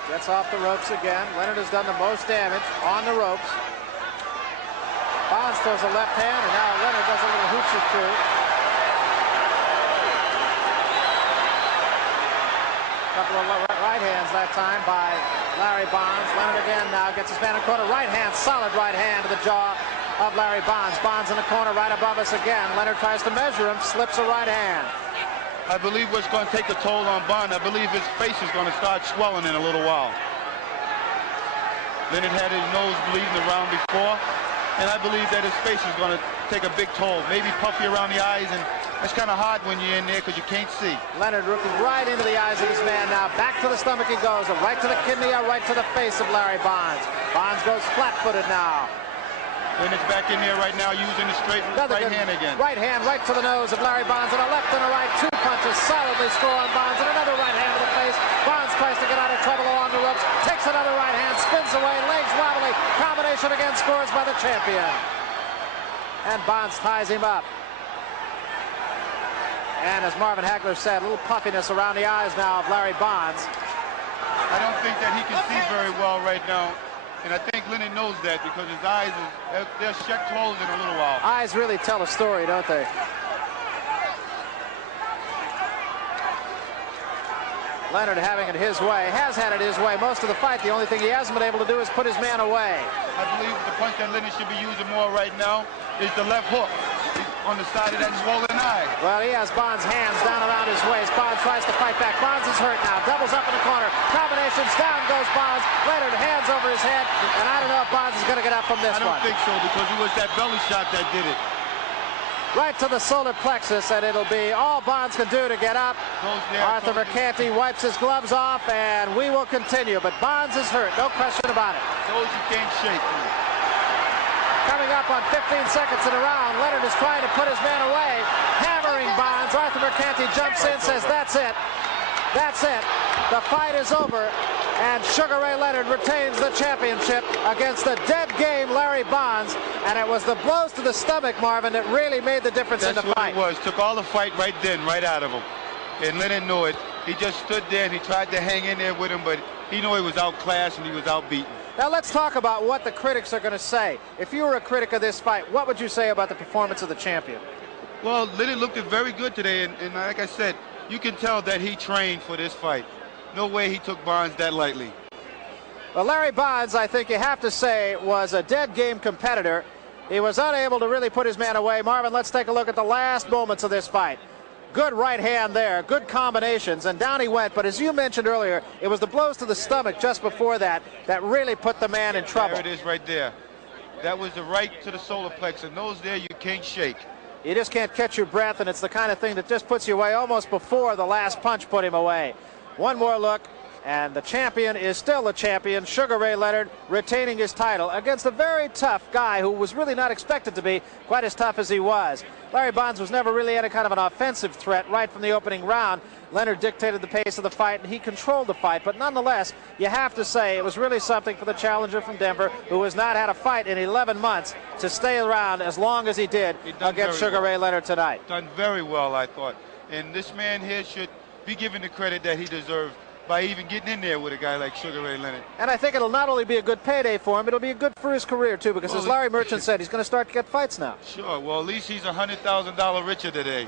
Gets off the ropes again. Leonard has done the most damage on the ropes. Bonds throws a left hand, and now Leonard does a little hoochie coo. Couple of right hands that time by Larry Bonds. Leonard again now gets his man in the corner. Right hand, solid right hand to the jaw of Larry Bonds. Bonds in the corner right above us again. Leonard tries to measure him, slips a right hand. I believe what's going to take a toll on Bond, I believe his face is going to start swelling in a little while. Leonard had his nose bleeding around before, and I believe that his face is going to take a big toll. Maybe puffy around the eyes, and that's kind of hard when you're in there because you can't see. Leonard looking right into the eyes of his man now. Back to the stomach he goes, right to the kidney, or right to the face of Larry Bonds. Bonds goes flat-footed now. Leonard's back in there right now using the straight right hand again. Right hand right to the nose of Larry Bonds, and a left and a right. Two punches solidly score on Bonds, and another right hand to the face. Bonds tries to get out of trouble along the ropes, takes another right hand, spins away, legs wobbly. Combination again scores by the champion. And Bonds ties him up. And as Marvin Hagler said, a little puffiness around the eyes now of Larry Bonds. I don't think that he can see very well right now. And I think Leonard knows that because his eyes, they're shut closed in a little while. Eyes really tell a story, don't they? Leonard having it his way, has had it his way most of the fight. The only thing he hasn't been able to do is put his man away. I believe the punch that Leonard should be using more right now is the left hook on the side of that swollen eye. Well, he has Bonds' hands down around his waist. Bonds tries to fight back. Bonds is hurt now. Doubles up in the corner. Combinations. Down goes Bonds. Leonard hands over his head. And I don't know if Bonds is going to get up from this one. I don't think so because it was that belly shot that did it. Right to the solar plexus, and it'll be all Bonds can do to get up. Arthur Mercanti wipes his gloves off, and we will continue. But Bonds is hurt, no question about it. Those you can't shake. Coming up on 15 seconds in a round, Leonard is trying to put his man away, hammering Bonds. Arthur Mercanti jumps in, says, that's it. That's it. The fight is over, and Sugar Ray Leonard retains the championship against the dead game Larry Bonds, and it was the blows to the stomach, Marvin, that really made the difference in the fight. That's what it was. Took all the fight right then, right out of him. And Leonard knew it. He just stood there, and he tried to hang in there with him, but he knew he was outclassed and he was outbeaten. Now let's talk about what the critics are going to say. If you were a critic of this fight, what would you say about the performance of the champion? Well, Leonard looked very good today, and like I said, you can tell that he trained for this fight. No way he took Bonds that lightly. Well, Larry Bonds, I think you have to say, was a dead game competitor. He was unable to really put his man away. Marvin, let's take a look at the last moments of this fight. Good right hand there, good combinations, and down he went. But as you mentioned earlier, it was the blows to the stomach just before that that really put the man in trouble. There it is right there. That was the right to the solar plexus, and those there you can't shake. You just can't catch your breath, and it's the kind of thing that just puts you away almost before the last punch put him away. One more look, and the champion is still the champion, Sugar Ray Leonard, retaining his title against a very tough guy who was really not expected to be quite as tough as he was. Larry Bonds was never really any kind of an offensive threat right from the opening round. Leonard dictated the pace of the fight, and he controlled the fight. But nonetheless, you have to say it was really something for the challenger from Denver, who has not had a fight in 11 months, to stay around as long as he did against Sugar Ray Leonard tonight. Done very well, I thought. And this man here should be given the credit that he deserved by even getting in there with a guy like Sugar Ray Leonard. And I think it'll not only be a good payday for him, it'll be good for his career, too, because as Larry Merchant said, he's going to start to get fights now. Sure. Well, at least he's $100,000 richer today.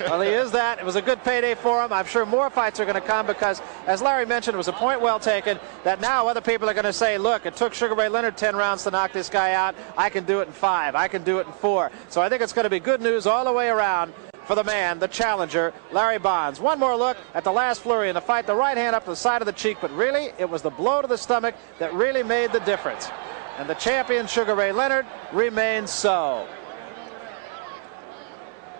Well, he is that. It was a good payday for him. I'm sure more fights are going to come because, as Larry mentioned, it was a point well taken that now other people are going to say, look, it took Sugar Ray Leonard 10 rounds to knock this guy out. I can do it in 5. I can do it in 4. So I think it's going to be good news all the way around for the man, the challenger, Larry Bonds. One more look at the last flurry in the fight. The right hand up to the side of the cheek, but really, it was the blow to the stomach that really made the difference. And the champion, Sugar Ray Leonard, remains so.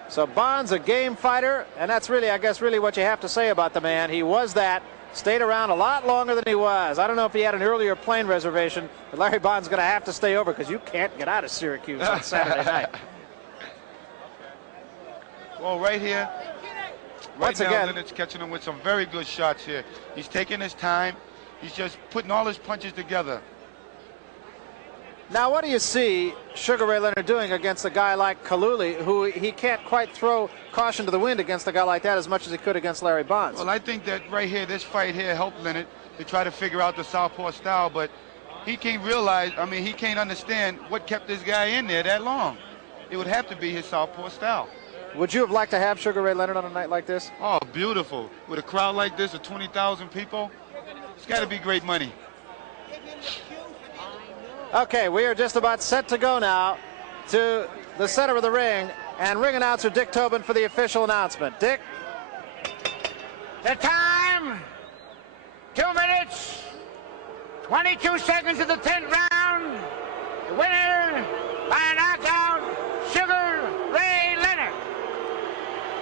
So Bonds, a game fighter, and that's really, I guess, really what you have to say about the man. He was that. Stayed around a lot longer than he was. I don't know if he had an earlier plane reservation, but Larry Bonds is going to have to stay over because you can't get out of Syracuse on Saturday night. Well, right here, right now, Leonard's catching him with some very good shots here. He's taking his time. He's just putting all his punches together. Now, what do you see Sugar Ray Leonard doing against a guy like Kaluli, who he can't quite throw caution to the wind against a guy like that as much as he could against Larry Bonds? Well, I think that right here, this fight here helped Leonard to try to figure out the southpaw style, but he can't realize, I mean, he can't understand what kept this guy in there that long. It would have to be his southpaw style. Would you have liked to have Sugar Ray Leonard on a night like this? Oh, beautiful. With a crowd like this of 20,000 people, it's got to be great money. Okay, we are just about set to go now to the center of the ring, and ring announcer Dick Tobin for the official announcement. Dick? The time, 2 minutes, 22 seconds of the 10th round. The winner by a knockout, Sugar Ray Leonard.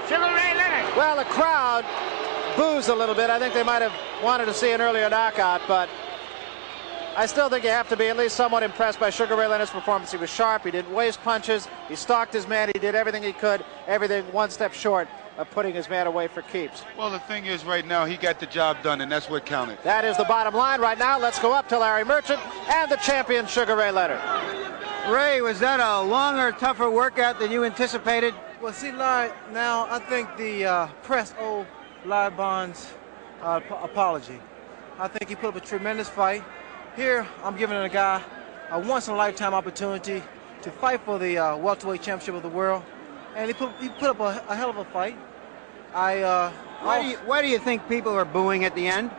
Sugar Ray Leonard. Well, the crowd boos a little bit. I think they might have wanted to see an earlier knockout, but I still think you have to be at least somewhat impressed by Sugar Ray Leonard's performance. He was sharp. He didn't waste punches. He stalked his man. He did everything he could, everything one step short of putting his man away for keeps. Well, the thing is, right now, he got the job done, and that's what counted. That is the bottom line right now. Let's go up to Larry Merchant and the champion, Sugar Ray Leonard. Ray, was that a longer, tougher workout than you anticipated? Well, see, Larry, now I think the press owe Larry Bonds apology. I think he put up a tremendous fight. Here, I'm giving a guy a once-in-a-lifetime opportunity to fight for the welterweight championship of the world, and he put up a hell of a fight. Why do you think people are booing at the end?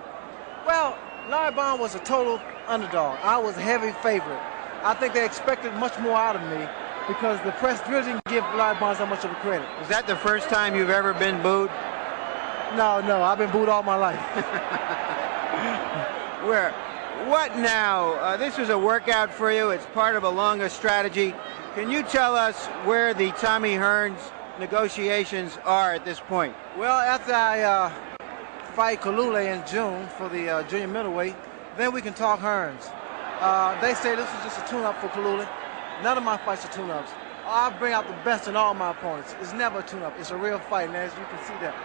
Well, Larry Bonds was a total underdog. I was a heavy favorite. I think they expected much more out of me because the press really didn't give Larry Bonds that much of a credit. Is that the first time you've ever been booed? No, I've been booed all my life. What now? This was a workout for you. It's part of a longer strategy. Can you tell us where the Tommy Hearns negotiations are at this point? Well, after I fight Kalule in June for the junior middleweight, then we can talk Hearns. They say this is just a tune-up for Kalule. None of my fights are tune-ups. I bring out the best in all my opponents. It's never a tune-up. It's a real fight, and as you can see that.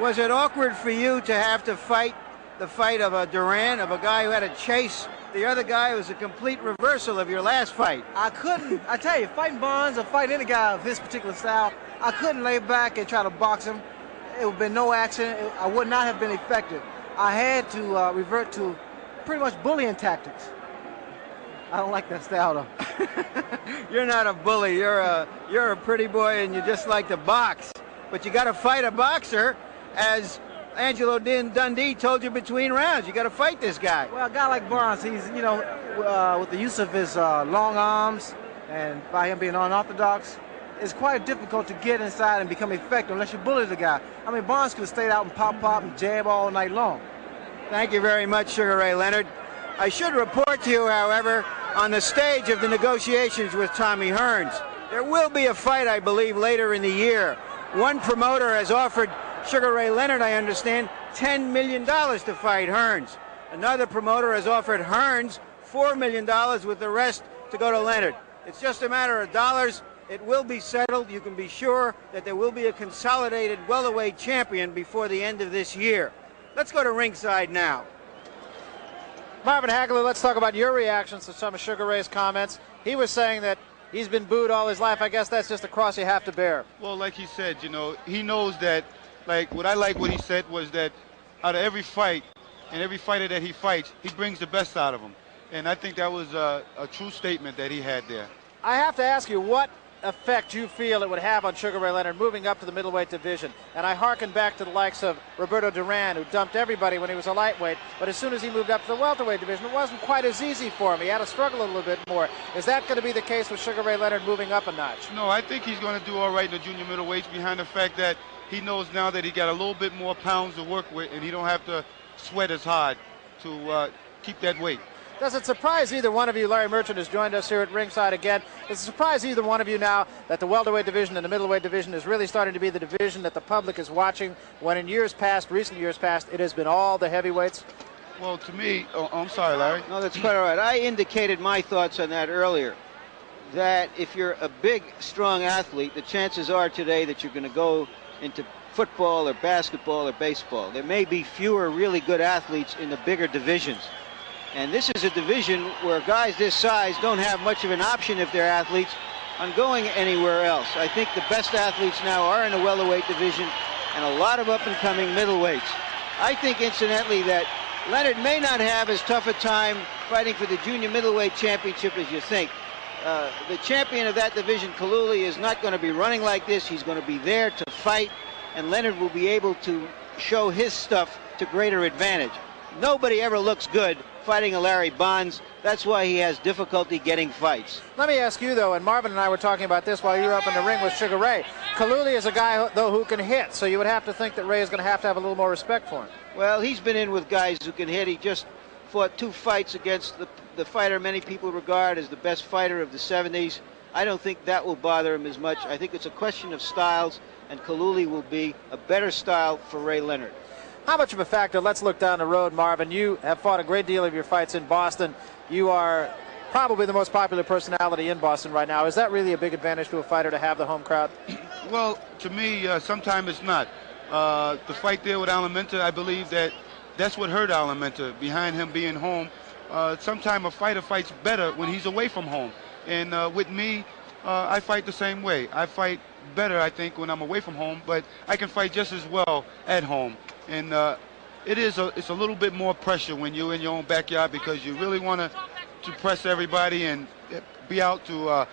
Was it awkward for you to have to fight the fight of a Duran, of a guy who had to chase the other guy who was a complete reversal of your last fight? I couldn't. I tell you, fighting Bonds or fighting any guy of his particular style, I couldn't lay back and try to box him. It would have been no action. I would not have been effective. I had to revert to pretty much bullying tactics. I don't like that style, though. You're not a bully. You're a pretty boy, and you just like to box. But you got to fight a boxer, as Angelo Dundee told you between rounds. You got to fight this guy. Well, a guy like Bonds, he's, with the use of his long arms and by him being unorthodox, it's quite difficult to get inside and become effective unless you bully the guy. I mean, Bonds could have stayed out and pop and jab all night long. Thank you very much, Sugar Ray Leonard. I should report to you, however, on the stage of the negotiations with Tommy Hearns, there will be a fight, I believe, later in the year. One promoter has offered Sugar Ray Leonard, I understand, $10 million to fight Hearns. Another promoter has offered Hearns $4 million with the rest to go to Leonard. It's just a matter of dollars. It will be settled. You can be sure that there will be a consolidated welterweight champion before the end of this year. Let's go to ringside now. Marvin Hagler, let's talk about your reactions to some of Sugar Ray's comments. He was saying that he's been booed all his life. I guess that's just a cross you have to bear. Well, like he said, he knows that, what he said was that out of every fight and every fighter that he fights, he brings the best out of him. And I think that was a true statement that he had there. I have to ask you what effect you feel it would have on Sugar Ray Leonard moving up to the middleweight division. And I hearken back to the likes of Roberto Duran, who dumped everybody when he was a lightweight, but as soon as he moved up to the welterweight division, it wasn't quite as easy for him. He had to struggle a little bit more. Is that going to be the case with Sugar Ray Leonard moving up a notch? No, I think he's going to do all right in the junior middleweights behind the fact that he knows now that he got a little bit more pounds to work with, and he don't have to sweat as hard to keep that weight. Does it surprise either one of you? Larry Merchant has joined us here at ringside again. Does it surprise either one of you now that the welterweight division and the middleweight division is really starting to be the division that the public is watching, when in years past, recent years past, it has been all the heavyweights? Well, to me, I'm sorry, Larry. No, that's quite all right. I indicated my thoughts on that earlier, that if you're a big, strong athlete, the chances are today that you're going to go into football or basketball or baseball. There may be fewer really good athletes in the bigger divisions. And this is a division where guys this size don't have much of an option if they're athletes on going anywhere else. I think the best athletes now are in the welterweight division and a lot of up-and-coming middleweights. I think, incidentally, that Leonard may not have as tough a time fighting for the junior middleweight championship as you think. The champion of that division, Kaluli, is not going to be running like this. He's going to be there to fight, and Leonard will be able to show his stuff to greater advantage. Nobody ever looks good fighting a Larry Bonds. That's why he has difficulty getting fights. Let me ask you, though, and Marvin and I were talking about this while you were up in the ring with Sugar Ray. Kaluli is a guy, though, who can hit, so you would have to think that Ray is going to have a little more respect for him. Well, he's been in with guys who can hit. He just fought 2 fights against the fighter many people regard as the best fighter of the 70s. I don't think that will bother him as much. I think it's a question of styles, and Kaluli will be a better style for Ray Leonard. How much of a factor, let's look down the road, Marvin. You have fought a great deal of your fights in Boston. You are probably the most popular personality in Boston right now. Is that really a big advantage to a fighter to have the home crowd? Well, to me, sometimes it's not. The fight there with Alimenta, I believe that's what hurt Alimenta, behind him being home. Sometimes a fighter fights better when he's away from home. And with me, I fight the same way. I fight better, I think, when I'm away from home, but I can fight just as well at home. And it's a little bit more pressure when you're in your own backyard, because you really want to press everybody and be out to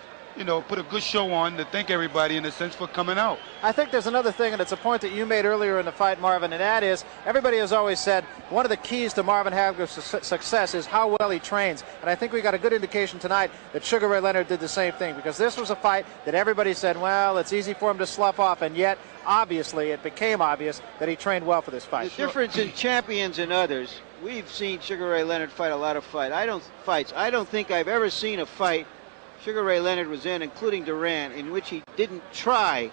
put a good show on, to thank everybody, in a sense, for coming out. I think there's another thing, and it's a point that you made earlier in the fight, Marvin, and that is everybody has always said one of the keys to Marvin Hagler's success is how well he trains. And I think we got a good indication tonight that Sugar Ray Leonard did the same thing, because this was a fight that everybody said, well, it's easy for him to slough off, and yet, obviously, it became obvious that he trained well for this fight. The difference in champions and others, we've seen Sugar Ray Leonard fight a lot of fights. I don't think I've ever seen a fight Sugar Ray Leonard was in, including Duran, in which he didn't try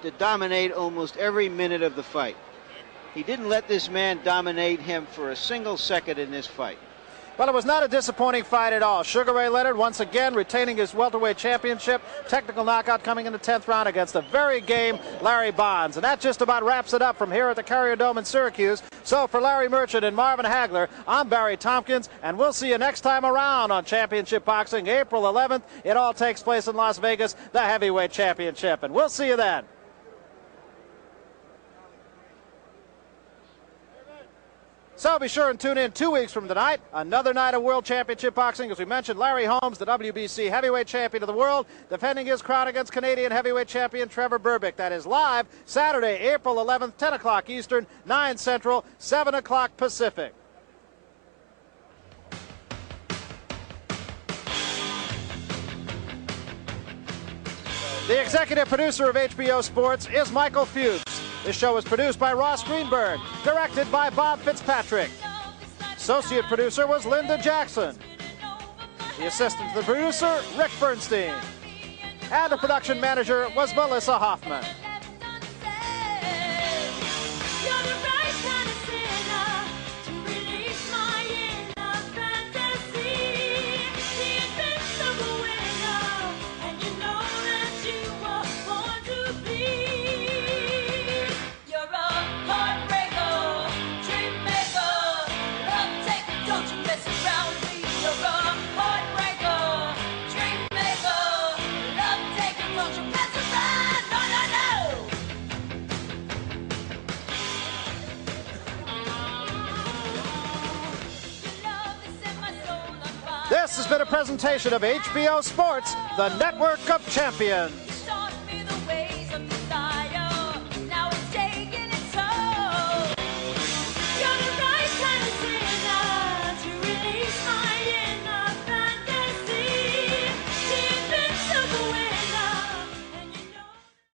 to dominate almost every minute of the fight. He didn't let this man dominate him for a single second in this fight. Well, it was not a disappointing fight at all. Sugar Ray Leonard once again retaining his welterweight championship. Technical knockout coming in the 10th round against the very game Larry Bonds. And that just about wraps it up from here at the Carrier Dome in Syracuse. So for Larry Merchant and Marvin Hagler, I'm Barry Tompkins, and we'll see you next time around on Championship Boxing, April 11th. It all takes place in Las Vegas, the heavyweight championship. And we'll see you then. So be sure and tune in 2 weeks from tonight. Another night of World Championship Boxing. As we mentioned, Larry Holmes, the WBC heavyweight champion of the world, defending his crown against Canadian heavyweight champion Trevor Berbick. That is live Saturday, April 11th, 10 o'clock Eastern, 9 Central, 7 o'clock Pacific. The executive producer of HBO Sports is Michael Fuchs. This show is produced by Ross Greenberg, directed by Bob Fitzpatrick. Associate producer was Linda Jackson. The assistant to the producer, Rick Bernstein. And the production manager was Melissa Hoffman. This has been a presentation of HBO Sports, the network of champions.